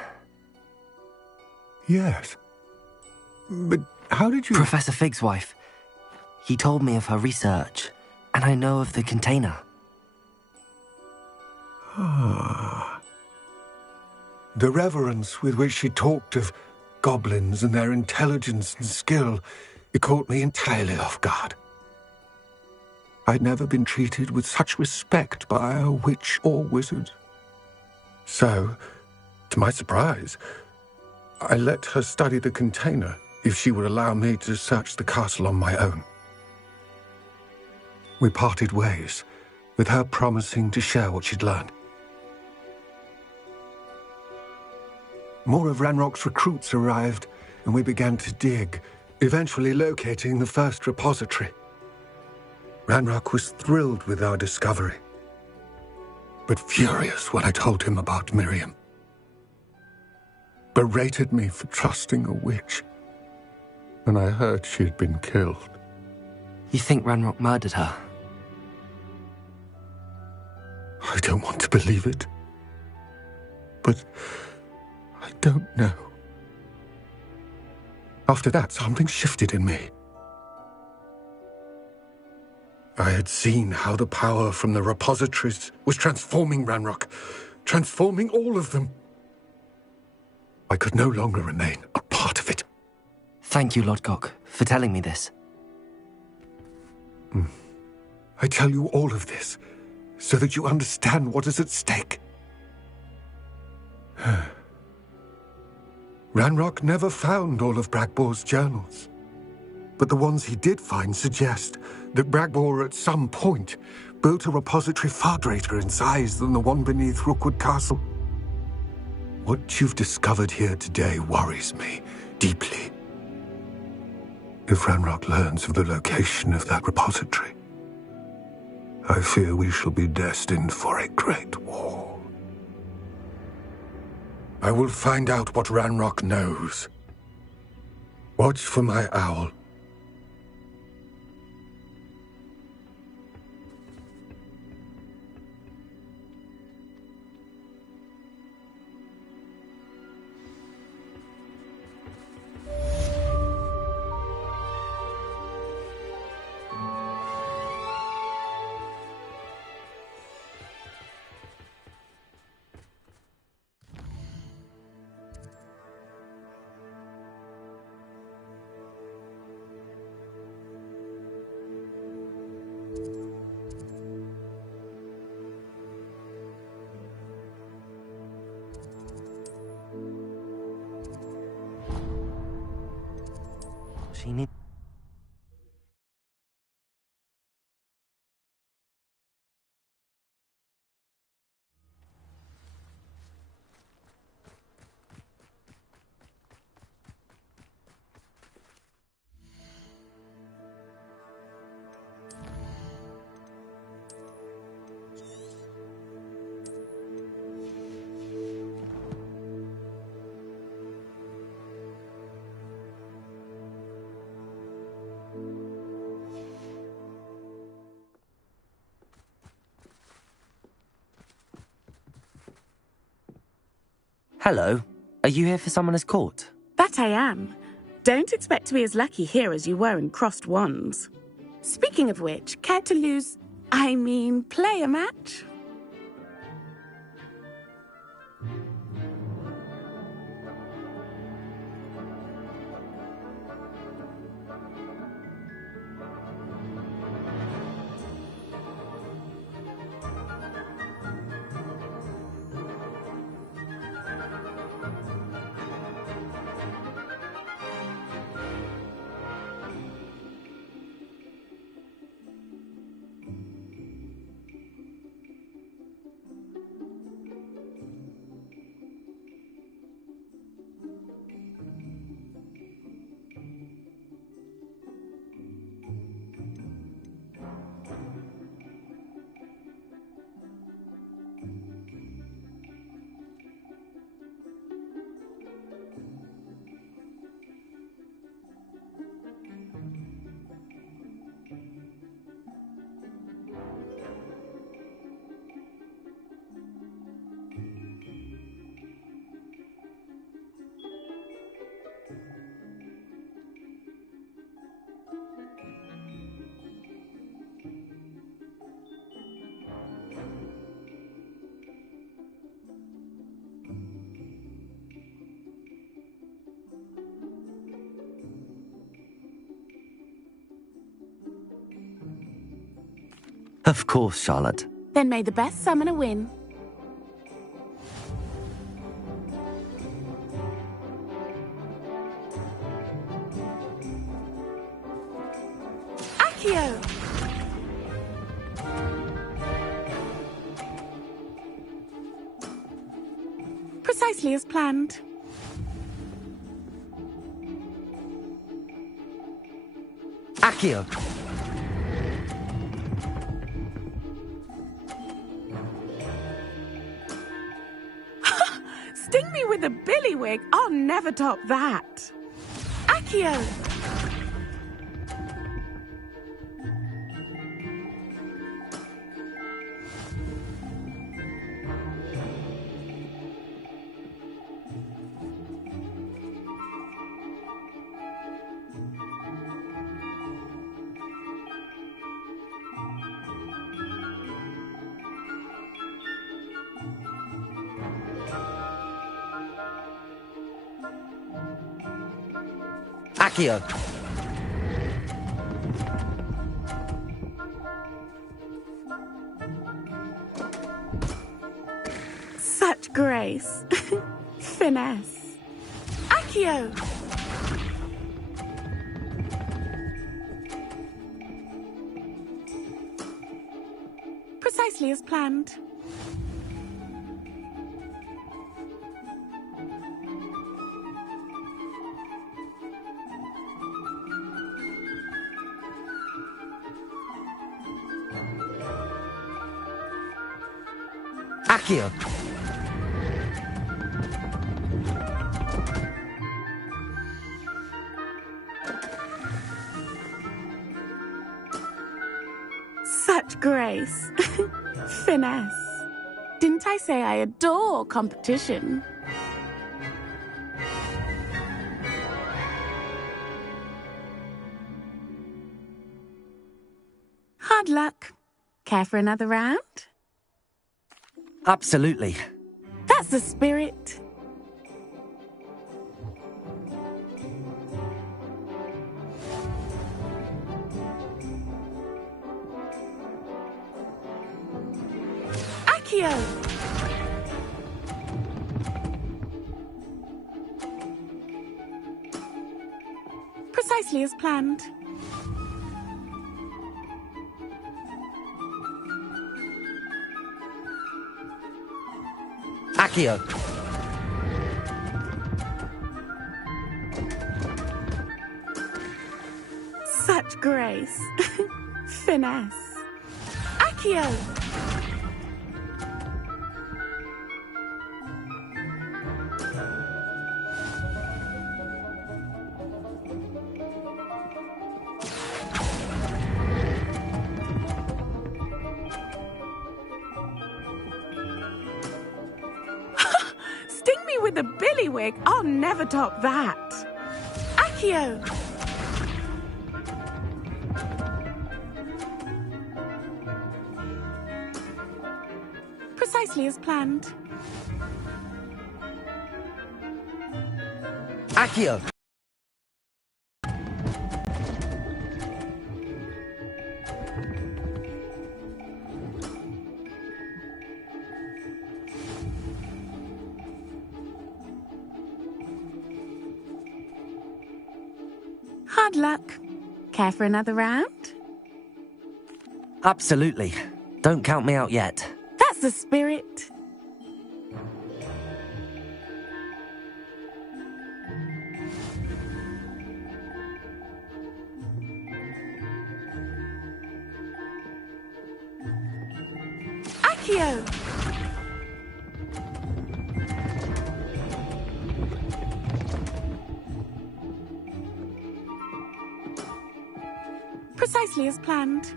Yes. But how did you... Professor Fig's wife. He told me of her research, and I know of the container. Ah. The reverence with which she talked of goblins and their intelligence and skill, it caught me entirely off guard. I'd never been treated with such respect by a witch or wizard. So, to my surprise, I let her study the container if she would allow me to search the castle on my own. We parted ways, with her promising to share what she'd learned. More of Ranrock's recruits arrived, and we began to dig, eventually locating the first repository. Ranrock was thrilled with our discovery, but furious when I told him about Miriam. Berated me for trusting a witch, and I heard she had been killed. You think Ranrock murdered her? I don't want to believe it, but I don't know. After that, something shifted in me. I had seen how the power from the repositories was transforming Ranrock, transforming all of them. I could no longer remain a part of it. Thank you, Lodgok, for telling me this. I tell you all of this so that you understand what is at stake. Ranrock never found all of Bragbor's journals, but the ones he did find suggest that Bragbor at some point built a repository far greater in size than the one beneath Rookwood Castle. What you've discovered here today worries me deeply. If Ranrock learns of the location of that repository, I fear we shall be destined for a great war. I will find out what Ranrock knows. Watch for my owl. She need... Hello. Are you here for Summoner's Court? That I am. Don't expect to be as lucky here as you were in Crossed Wands. Speaking of which, care to lose I mean, play a match. Of course, Charlotte. Then may the best summoner win. Accio! Precisely as planned. Accio. Sting me with a billywig. I'll never top that. Accio! Accio. Such grace. Finesse. Accio! Precisely as planned. Accio. Such grace. Finesse. Didn't I say I adore competition? Hard luck. Care for another round? Absolutely. That's the spirit. Accio! Precisely as planned. Accio. Such grace. Finesse. Accio! Sting me with a billywig. I'll never top that. Accio! Precisely as planned. Accio! Hard luck. Care for another round? Absolutely. Don't count me out yet. That's the spirit. Accio! Precisely as planned.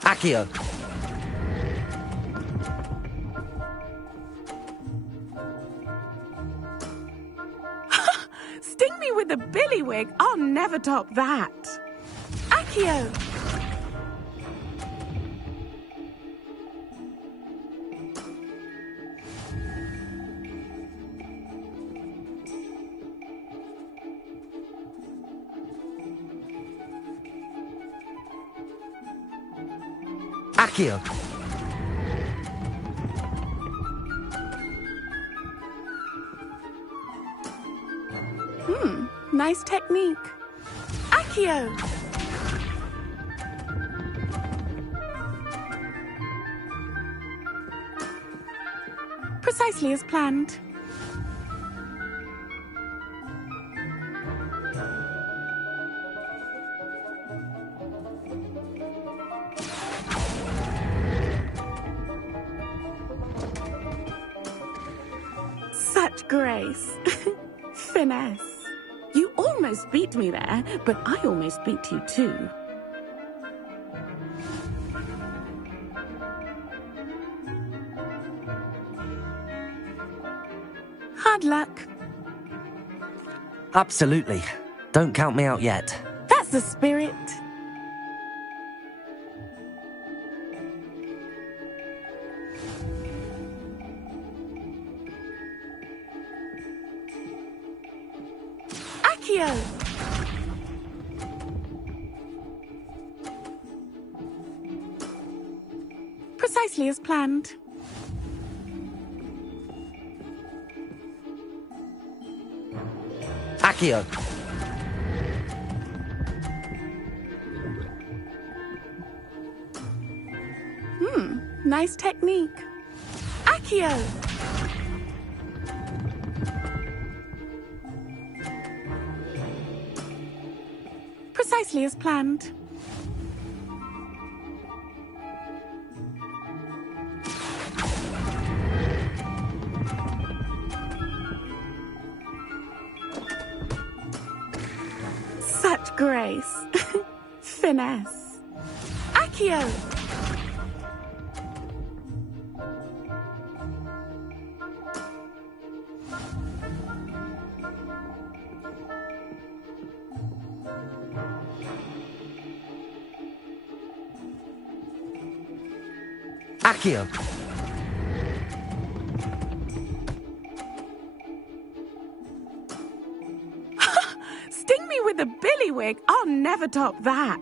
Accio! Sting me with a billywig. I'll never top that. Accio! Accio! Nice technique. Accio! Precisely as planned. Such grace. Finesse. You almost beat me there, but I almost beat you too. Hard luck. Absolutely. Don't count me out yet. That's the spirit. Accio! Precisely as planned. Accio! Nice technique. Accio! Precisely as planned. Such grace. Finesse. Accio! Accio! Sting me with a billywig. I'll never top that.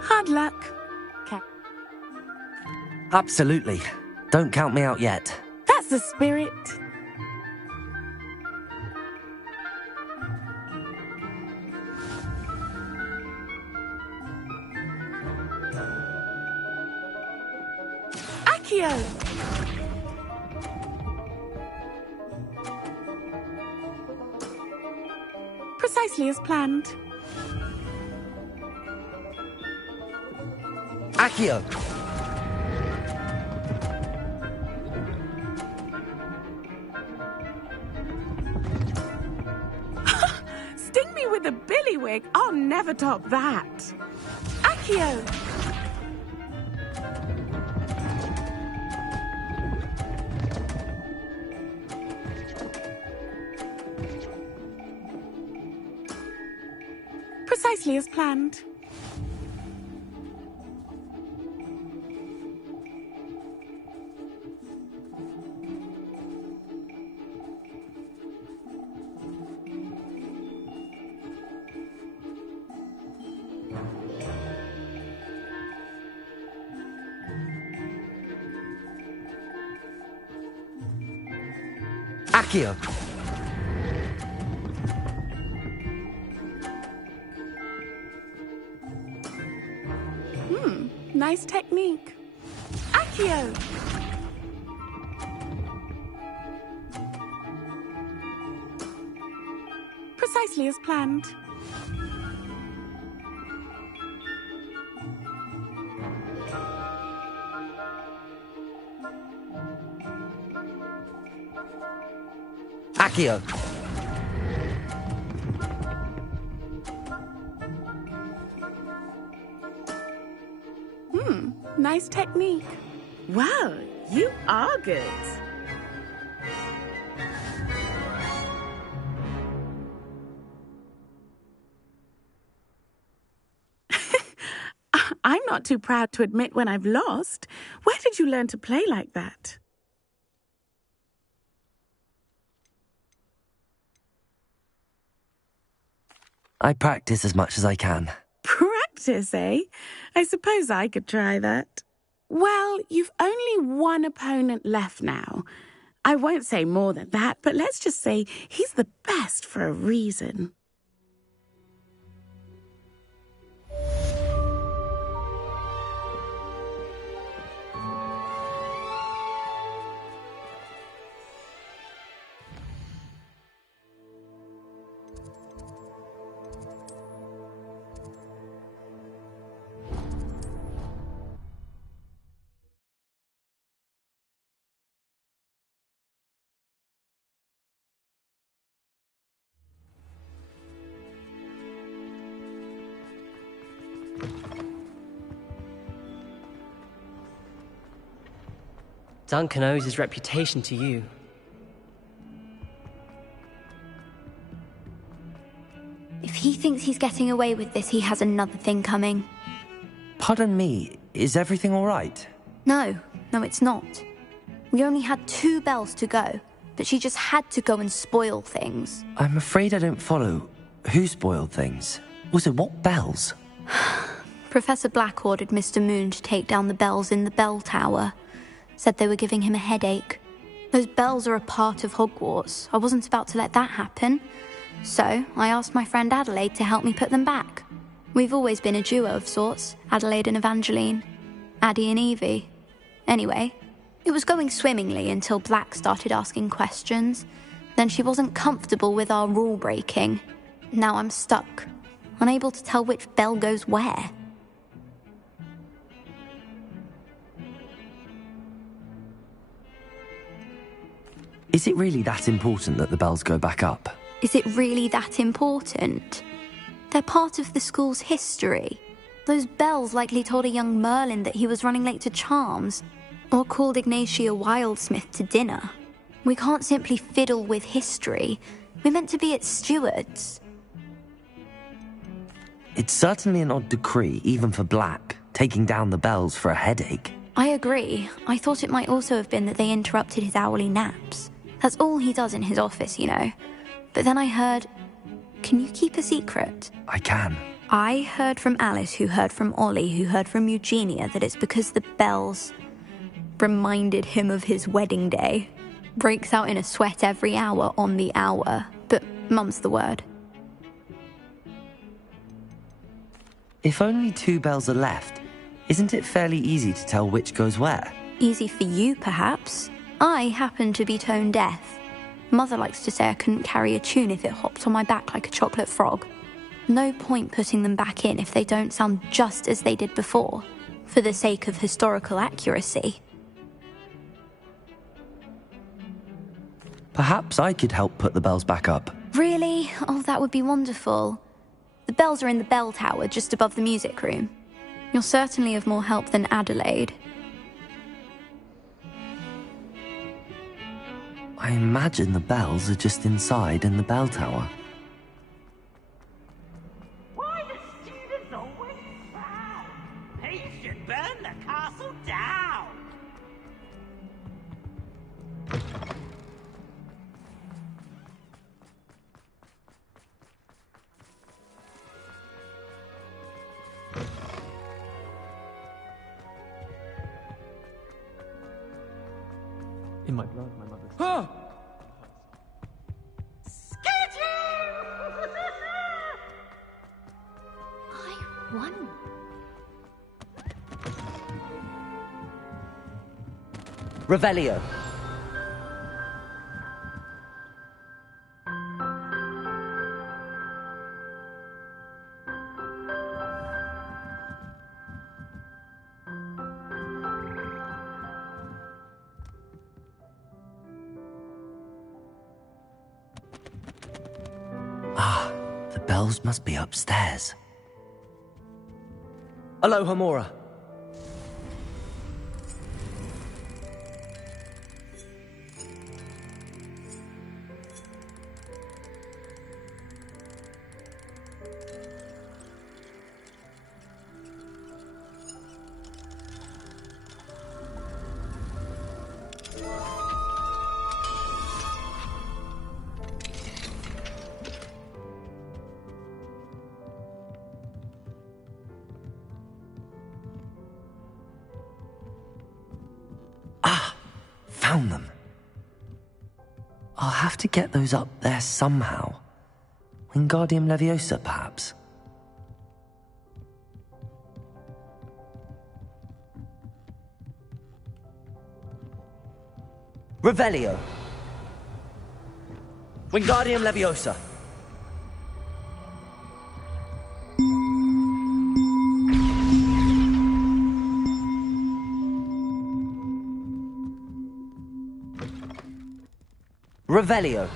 Hard luck. Absolutely. Don't count me out yet. That's the spirit. Accio! Precisely as planned. Accio! Sting me with a billywig. I'll never top that. Accio! Precisely as planned. Accio. Nice technique. Accio! Precisely as planned. Accio. Nice technique. Well, you are good. I'm not too proud to admit when I've lost. Where did you learn to play like that? I practice as much as I can. Practice, eh? I suppose I could try that. Well, you've only one opponent left now. I won't say more than that, but let's just say he's the best for a reason. Duncan owes his reputation to you. If he thinks he's getting away with this, he has another thing coming. Pardon me, is everything all right? No, it's not. We only had 2 bells to go, but she just had to go and spoil things. I'm afraid I don't follow. Who spoiled things? Also, what bells? Professor Black ordered Mr. Moon to take down the bells in the bell tower. Said they were giving him a headache. Those bells are a part of Hogwarts. I wasn't about to let that happen. So I asked my friend Adelaide to help me put them back. We've always been a duo of sorts, Adelaide and Evangeline. Addie and Evie. Anyway, it was going swimmingly until Black started asking questions. Then she wasn't comfortable with our rule breaking. Now I'm stuck, unable to tell which bell goes where. Is it really that important that the bells go back up? Is it really that important? They're part of the school's history. Those bells likely told a young Merlin that he was running late to charms, or called Ignatia Wildsmith to dinner. We can't simply fiddle with history. We're meant to be its stewards. It's certainly an odd decree, even for Black, taking down the bells for a headache. I agree. I thought it might also have been that they interrupted his hourly naps. That's all he does in his office, you know. But then I heard... Can you keep a secret? I can. I heard from Alice, who heard from Ollie, who heard from Eugenia, that it's because the bells reminded him of his wedding day. Breaks out in a sweat every hour on the hour, but mum's the word. If only 2 bells are left, isn't it fairly easy to tell which goes where? Easy for you, perhaps. I happen to be tone deaf. Mother likes to say I couldn't carry a tune if it hopped on my back like a chocolate frog. No point putting them back in if they don't sound just as they did before, for the sake of historical accuracy. Perhaps I could help put the bells back up. Really? Oh, that would be wonderful. The bells are in the bell tower just above the music room. You're certainly of more help than Adelaide. I imagine the bells are just inside in the bell tower. Why the should burn the castle down. In my blood, my mother's. Ah! I won. Revelio. Ah, the bells must be upstairs. Aloha Mora. Found them. I'll have to get those up there somehow. Wingardium Leviosa, perhaps. Revelio. Wingardium Leviosa. Revelio.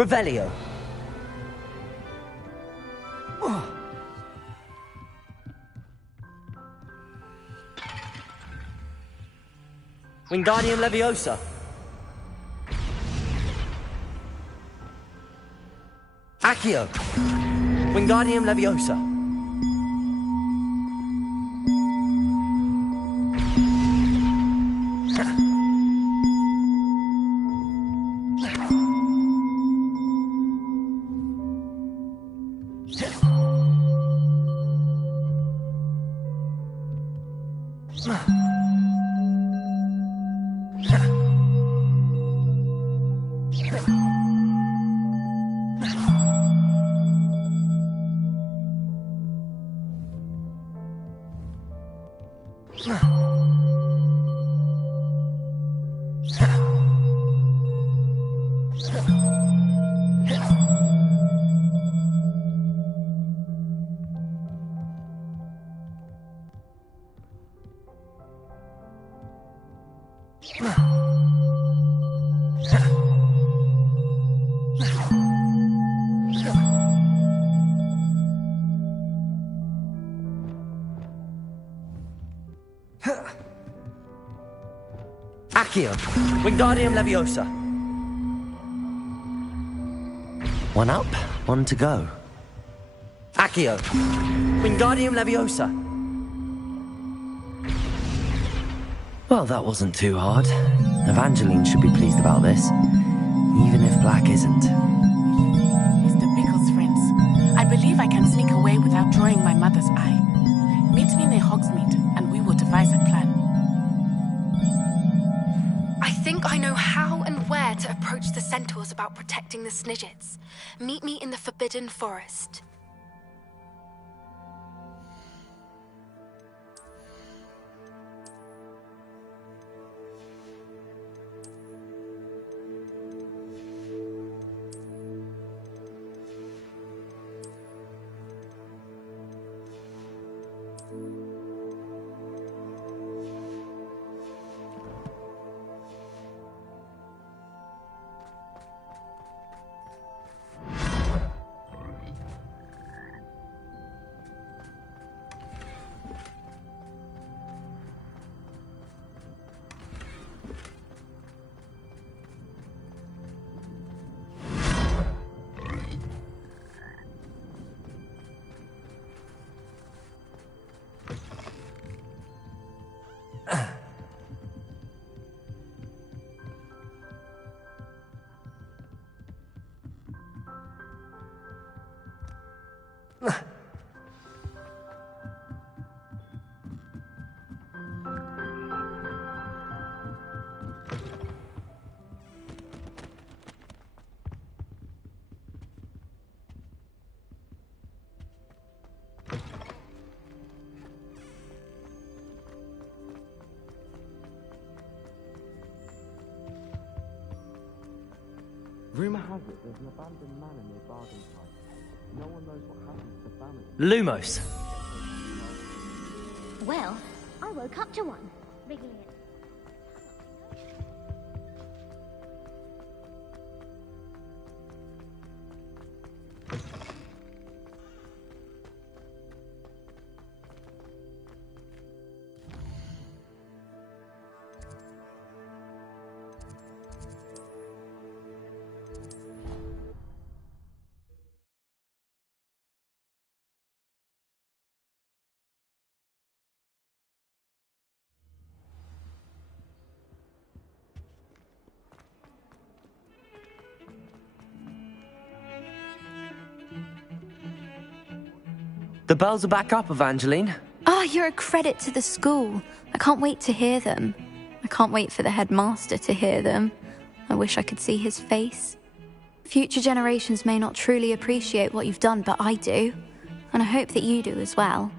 Revelio. Wingardium Leviosa. Accio. Wingardium Leviosa. Accio. Wingardium Leviosa. One up, one to go. Accio. Wingardium Leviosa. Well, that wasn't too hard. Evangeline should be pleased about this, even if Black isn't. Mr. Pickles, friends, I believe I can sneak away without drawing my mother's eye. about protecting the Snidgets. Meet me in the Forbidden Forest. Rumor has it there's an abandoned manor near Bargain Site. No one knows what happened to the family. Lumos. Well, I woke up to one. Wriggling it. The bells are back up, Evangeline. Oh, you're a credit to the school. I can't wait to hear them. I can't wait for the headmaster to hear them. I wish I could see his face. Future generations may not truly appreciate what you've done, but I do. And I hope that you do as well.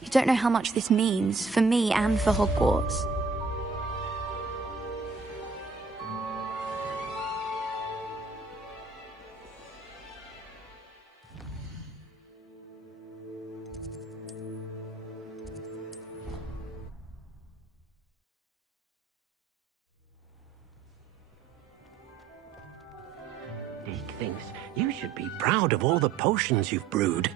You don't know how much this means for me and for Hogwarts. Deke thinks you should be proud of all the potions you've brewed.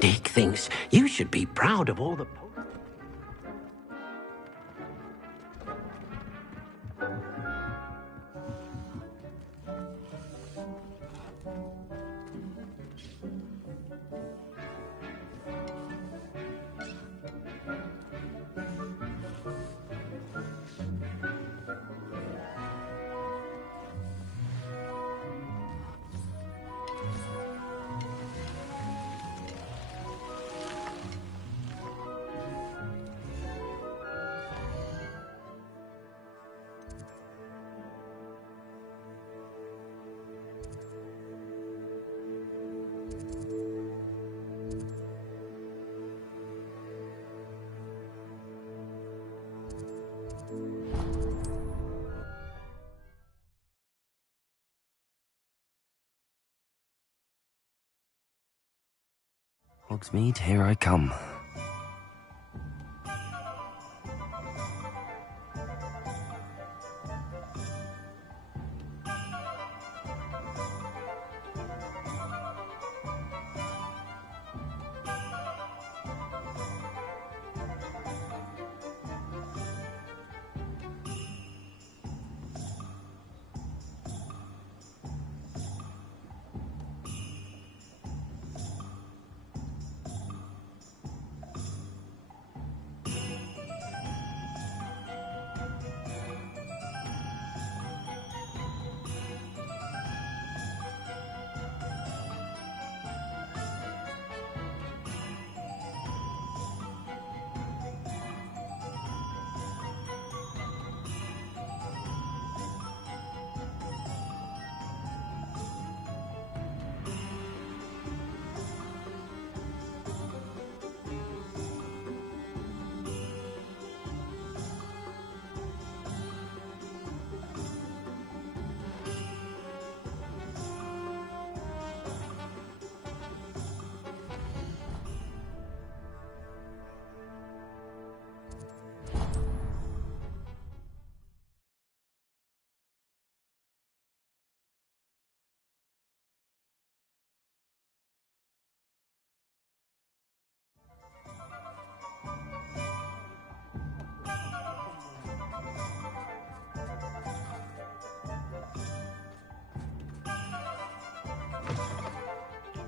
Dick thinks you should be proud of all the... Hogsmeade, here I come.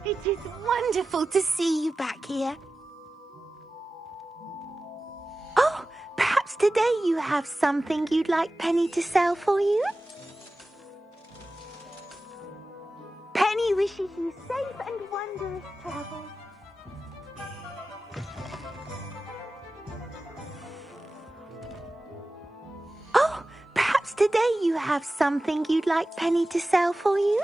It is wonderful to see you back here. Oh, perhaps today you have something you'd like Penny to sell for you? Penny wishes you safe and wondrous travels. Oh, perhaps today you have something you'd like Penny to sell for you?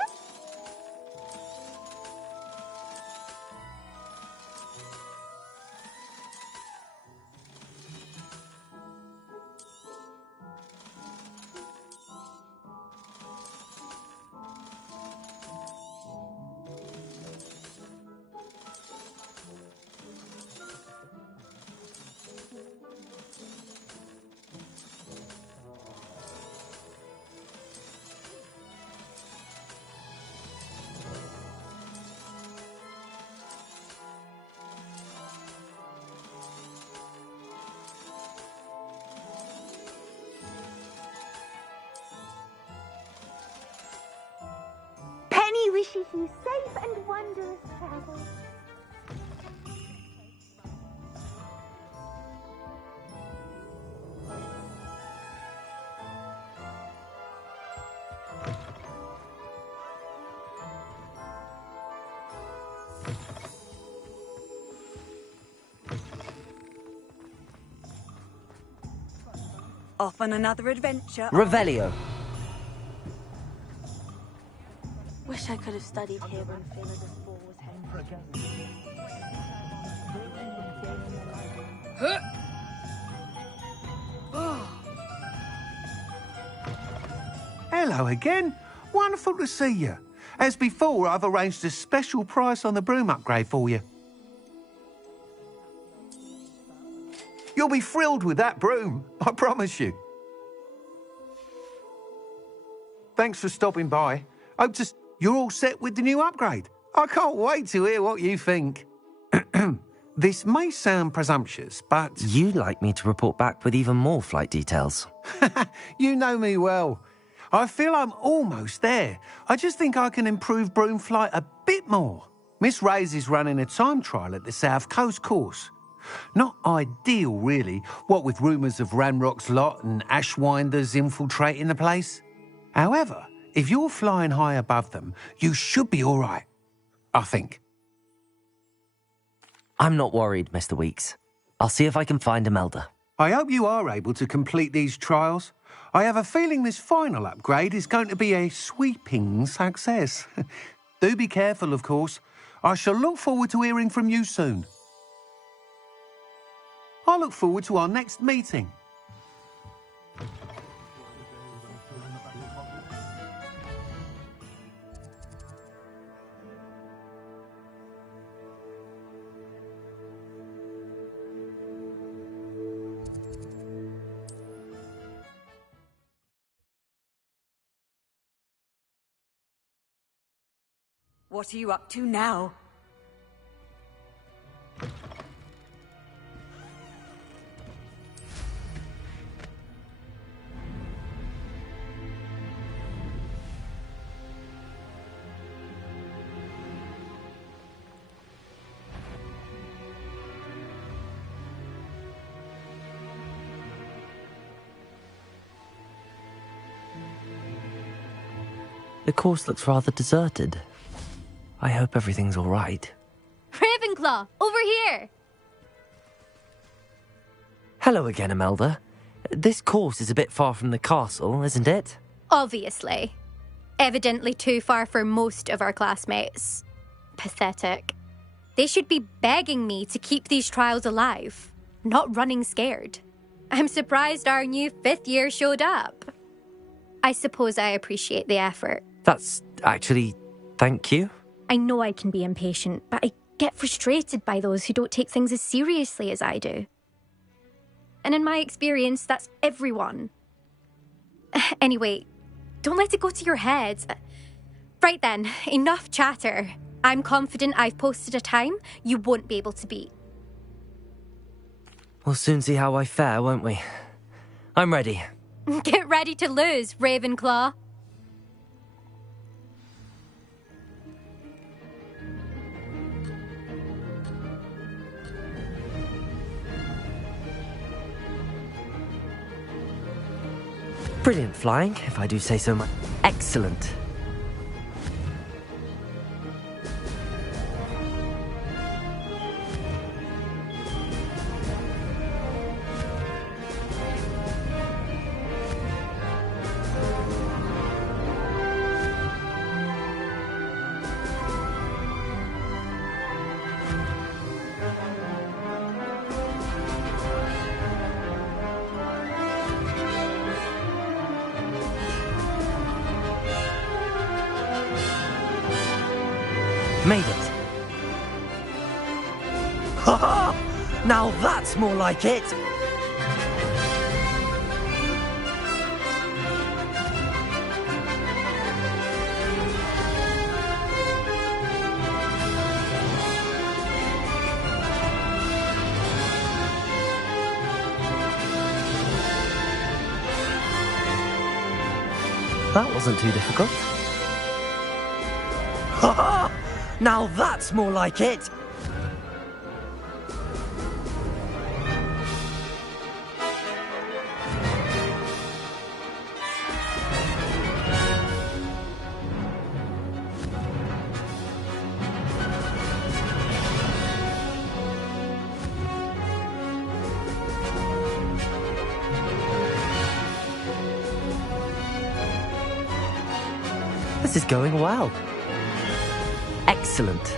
Penny wishes you safe and wondrous travels. Off on another adventure. Revelio. Wish I could have studied here when Philidus Ball was Hello again. Wonderful to see you. As before, I've arranged a special price on the broom upgrade for you. You'll be thrilled with that broom, I promise you. Thanks for stopping by. Hope you're all set with the new upgrade. I can't wait to hear what you think. This may sound presumptuous, but... You'd like me to report back with even more flight details. You know me well. I feel I'm almost there. I just think I can improve broom flight a bit more. Miss Ray's is running a time trial at the South Coast course. Not ideal, really, what with rumours of Ranrock's lot and Ashwinders infiltrating the place. However, if you're flying high above them, you should be all right, I think. I'm not worried, Mr. Weeks. I'll see if I can find Imelda. I hope you are able to complete these trials. I have a feeling this final upgrade is going to be a sweeping success. Do be careful, of course. I shall look forward to hearing from you soon. I look forward to our next meeting. What are you up to now? The course looks rather deserted. I hope everything's all right. Ravenclaw, over here! Hello again, Imelda. This course is a bit far from the castle, isn't it? Obviously. Evidently too far for most of our classmates. Pathetic. They should be begging me to keep these trials alive, not running scared. I'm surprised our new 5th year showed up. I suppose I appreciate the effort. That's actually... thank you. I know I can be impatient, but I get frustrated by those who don't take things as seriously as I do. And in my experience, that's everyone. Anyway, don't let it go to your head. Right then, enough chatter. I'm confident I've posted a time you won't be able to beat. We'll soon see how I fare, won't we? I'm ready. Get ready to lose, Ravenclaw. Brilliant flying, if I do say so much. Excellent. Made it. Ha ha! Now that's more like it! That wasn't too difficult. Ha ha! Now that's more like it! This is going well. Excellent.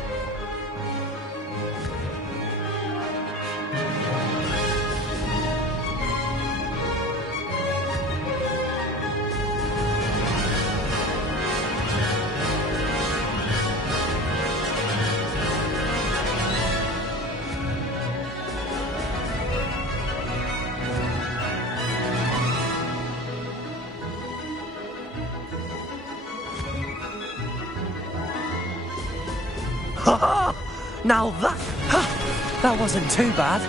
Ha ha! Now that... Ha! That wasn't too bad.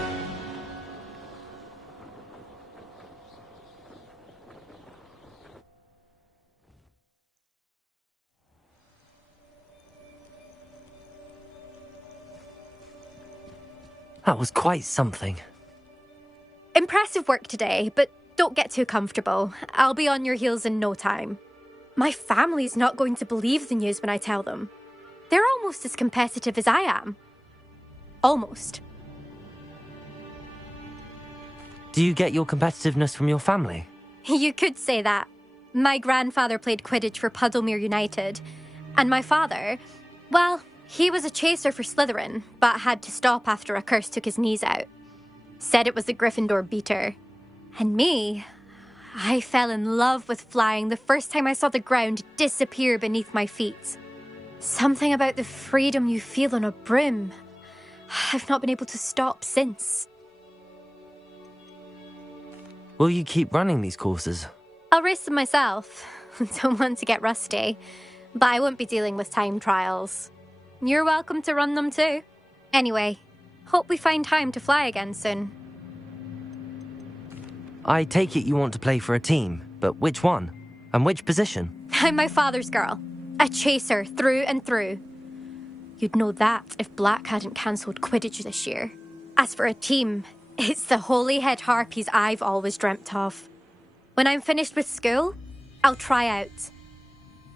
That was quite something. Impressive work today, but don't get too comfortable. I'll be on your heels in no time. My family's not going to believe the news when I tell them. They're almost as competitive as I am. Almost. Do you get your competitiveness from your family? You could say that. My grandfather played Quidditch for Puddlemere United. And my father, well, he was a chaser for Slytherin, but had to stop after a curse took his knees out. Said it was the Gryffindor beater. And me, I fell in love with flying the first time I saw the ground disappear beneath my feet. Something about the freedom you feel on a broom. I've not been able to stop since. Will you keep running these courses? I'll race them myself. Don't want to get rusty. But I won't be dealing with time trials. You're welcome to run them too. Anyway, hope we find time to fly again soon. I take it you want to play for a team, but which one? And which position? I'm my father's girl. A chaser through and through. You'd know that if Black hadn't cancelled Quidditch this year. As for a team, it's the Holyhead Harpies I've always dreamt of. When I'm finished with school, I'll try out.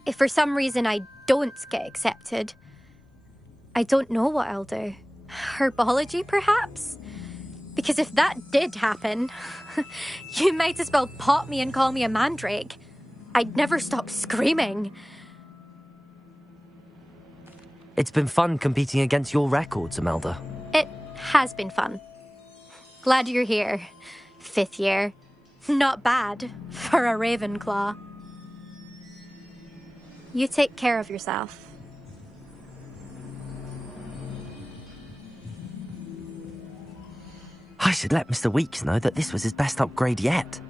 If for some reason I don't get accepted, I don't know what I'll do. Herbology, perhaps? Because if that did happen, you might as well pop me and call me a mandrake. I'd never stop screaming. It's been fun competing against your records, Imelda. It has been fun. Glad you're here. 5th year. Not bad for a Ravenclaw. You take care of yourself. I should let Mr. Weeks know that this was his best upgrade yet.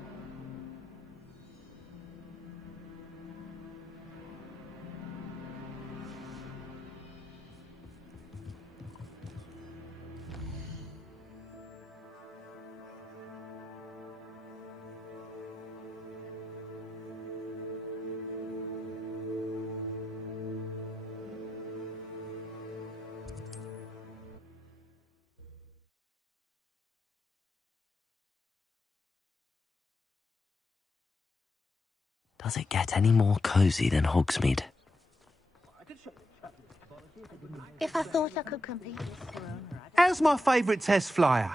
Does it get any more cosy than Hogsmeade? If I thought I could complete it. How's my favourite test flyer?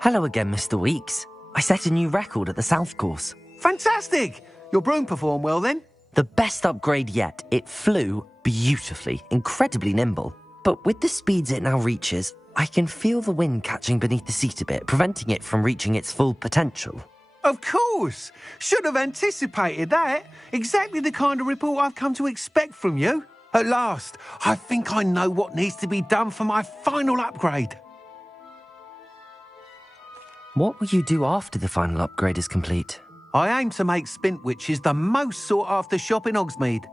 Hello again, Mr. Weeks. I set a new record at the South Course. Fantastic! Your broom performed well then? The best upgrade yet. It flew beautifully, incredibly nimble. But with the speeds it now reaches, I can feel the wind catching beneath the seat a bit, preventing it from reaching its full potential. Of course! Should have anticipated that. Exactly the kind of report I've come to expect from you. At last, I think I know what needs to be done for my final upgrade. What will you do after the final upgrade is complete? I aim to make Spintwitches the most sought-after shop in Hogsmeade.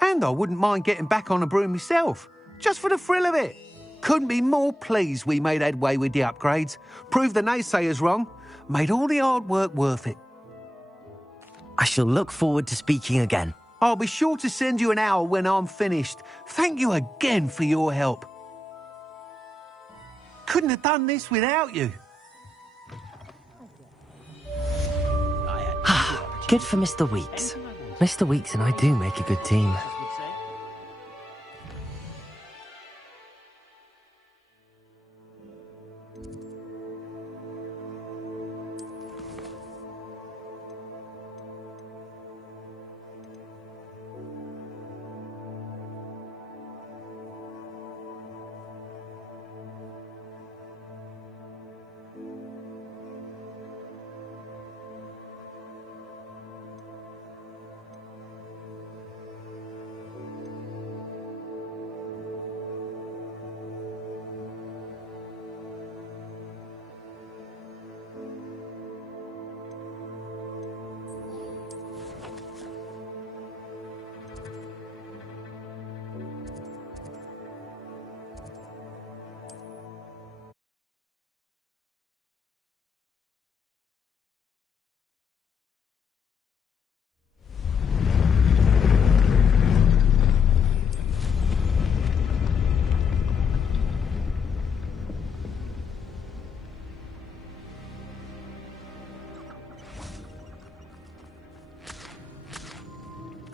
And I wouldn't mind getting back on a broom myself, just for the thrill of it. Couldn't be more pleased we made headway with the upgrades, proved the naysayers wrong, made all the hard work worth it. I shall look forward to speaking again. I'll be sure to send you an owl when I'm finished. Thank you again for your help. Couldn't have done this without you. Good for Mr. Weeks. Mr. Weeks and I do make a good team.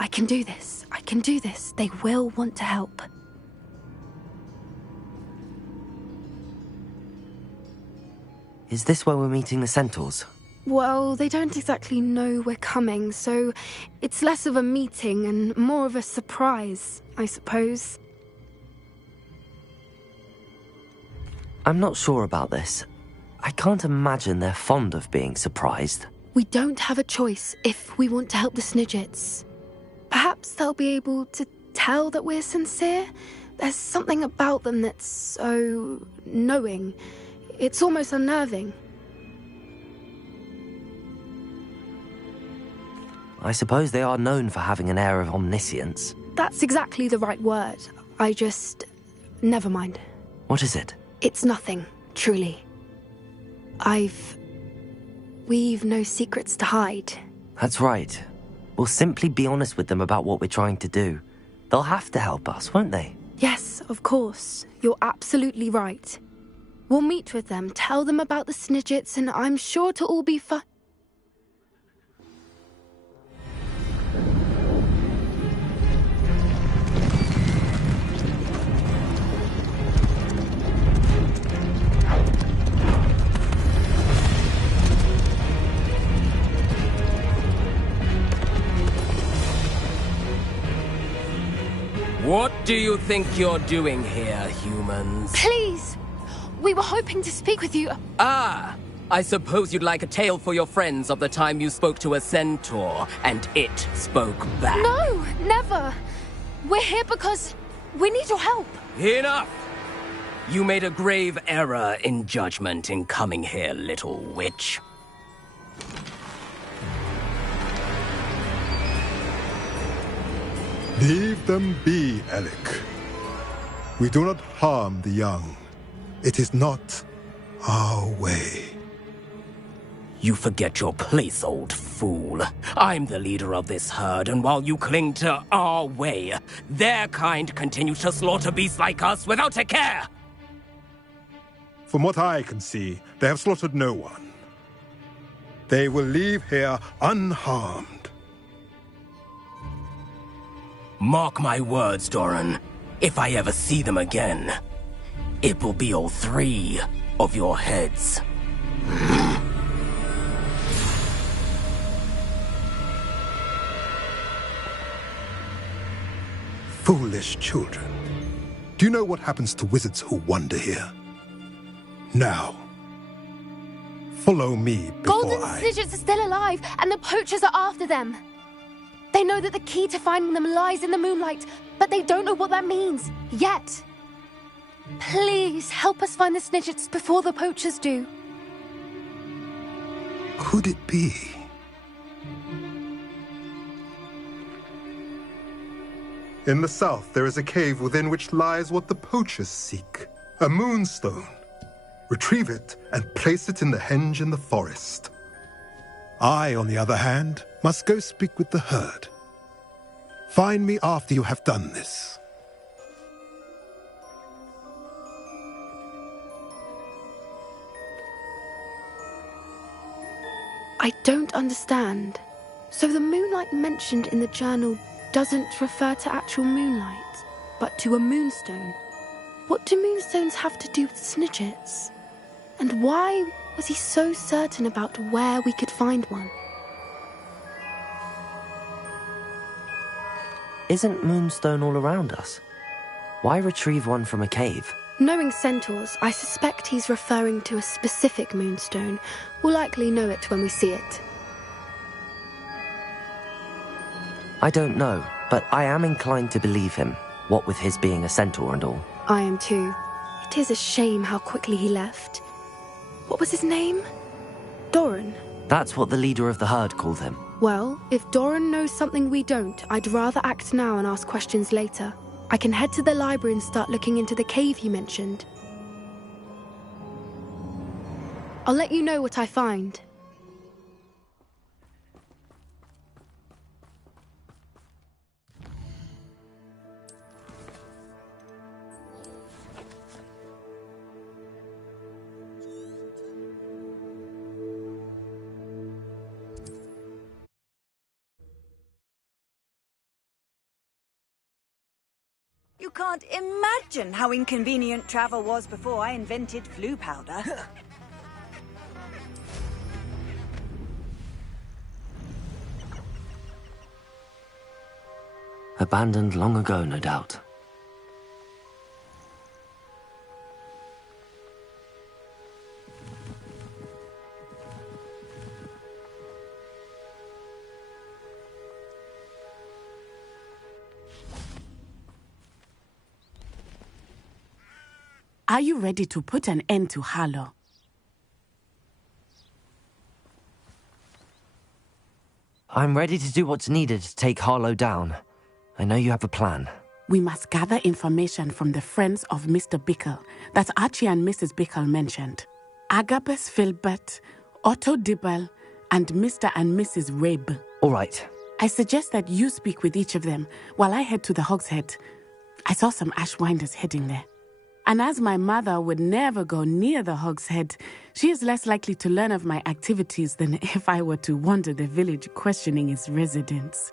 I can do this. I can do this. They will want to help. Is this where we're meeting the centaurs? Well, they don't exactly know we're coming, so it's less of a meeting and more of a surprise, I suppose. I'm not sure about this. I can't imagine they're fond of being surprised. We don't have a choice if we want to help the Snidgets. Perhaps they'll be able to tell that we're sincere. There's something about them that's so knowing. It's almost unnerving. I suppose they are known for having an air of omniscience. That's exactly the right word. I just... Never mind. What is it? It's nothing, truly. We've no secrets to hide. That's right. We'll simply be honest with them about what we're trying to do. They'll have to help us, won't they? Yes, of course. You're absolutely right. We'll meet with them, tell them about the Snidgets, and I'm sure it'll all be fun. What do you think you're doing here, humans? Please! We were hoping to speak with you. Ah! I suppose you'd like a tale for your friends of the time you spoke to a centaur, and it spoke back. No! Never! We're here because we need your help. Enough! You made a grave error in judgment in coming here, little witch. Leave them be, Alec. We do not harm the young. It is not our way. You forget your place, old fool. I'm the leader of this herd, and while you cling to our way, their kind continue to slaughter beasts like us without a care! From what I can see, they have slaughtered no one. They will leave here unharmed. Mark my words, Doran. If I ever see them again, it will be all 3 of your heads. Foolish children. Do you know what happens to wizards who wander here? Now, follow me before Golden Snidgets are still alive, and the poachers are after them. They know that the key to finding them lies in the moonlight, but they don't know what that means, yet. Please, help us find the Snidgets before the poachers do. Could it be? In the south, there is a cave within which lies what the poachers seek. A moonstone. Retrieve it and place it in the henge in the forest. I, on the other hand, must go speak with the herd. Find me after you have done this. I don't understand. So the moonlight mentioned in the journal doesn't refer to actual moonlight, but to a moonstone. What do moonstones have to do with Snidgets? And why was he so certain about where we could find one? Isn't moonstone all around us? Why retrieve one from a cave? Knowing centaurs, I suspect he's referring to a specific moonstone. We'll likely know it when we see it. I don't know, but I am inclined to believe him, what with his being a centaur and all. I am too. It is a shame how quickly he left. What was his name? Doran. That's what the leader of the herd called him. Well, if Doran knows something we don't, I'd rather act now and ask questions later. I can head to the library and start looking into the cave he mentioned. I'll let you know what I find. can't imagine how inconvenient travel was before I invented flu powder. Abandoned long ago, no doubt. Are you ready to put an end to Harlow? I'm ready to do what's needed to take Harlow down. I know you have a plan. We must gather information from the friends of Mr. Bickle that Archie and Mrs. Bickle mentioned. Agabus Filbert, Otto Dibble, and Mr. and Mrs. Rabe. All right. I suggest that you speak with each of them while I head to the Hogshead. I saw some Ashwinders heading there. And as my mother would never go near the Hogshead, she is less likely to learn of my activities than if I were to wander the village questioning its residents.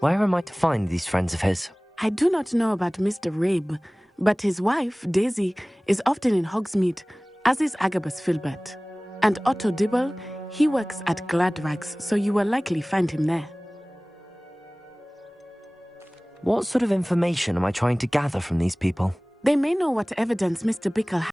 Where am I to find these friends of his? I do not know about Mr. Rabe, but his wife, Daisy, is often in Hogsmeade, as is Agabus Filbert. And Otto Dibble, he works at Gladrags, so you will likely find him there. What sort of information am I trying to gather from these people? They may know what evidence Mr. Bickle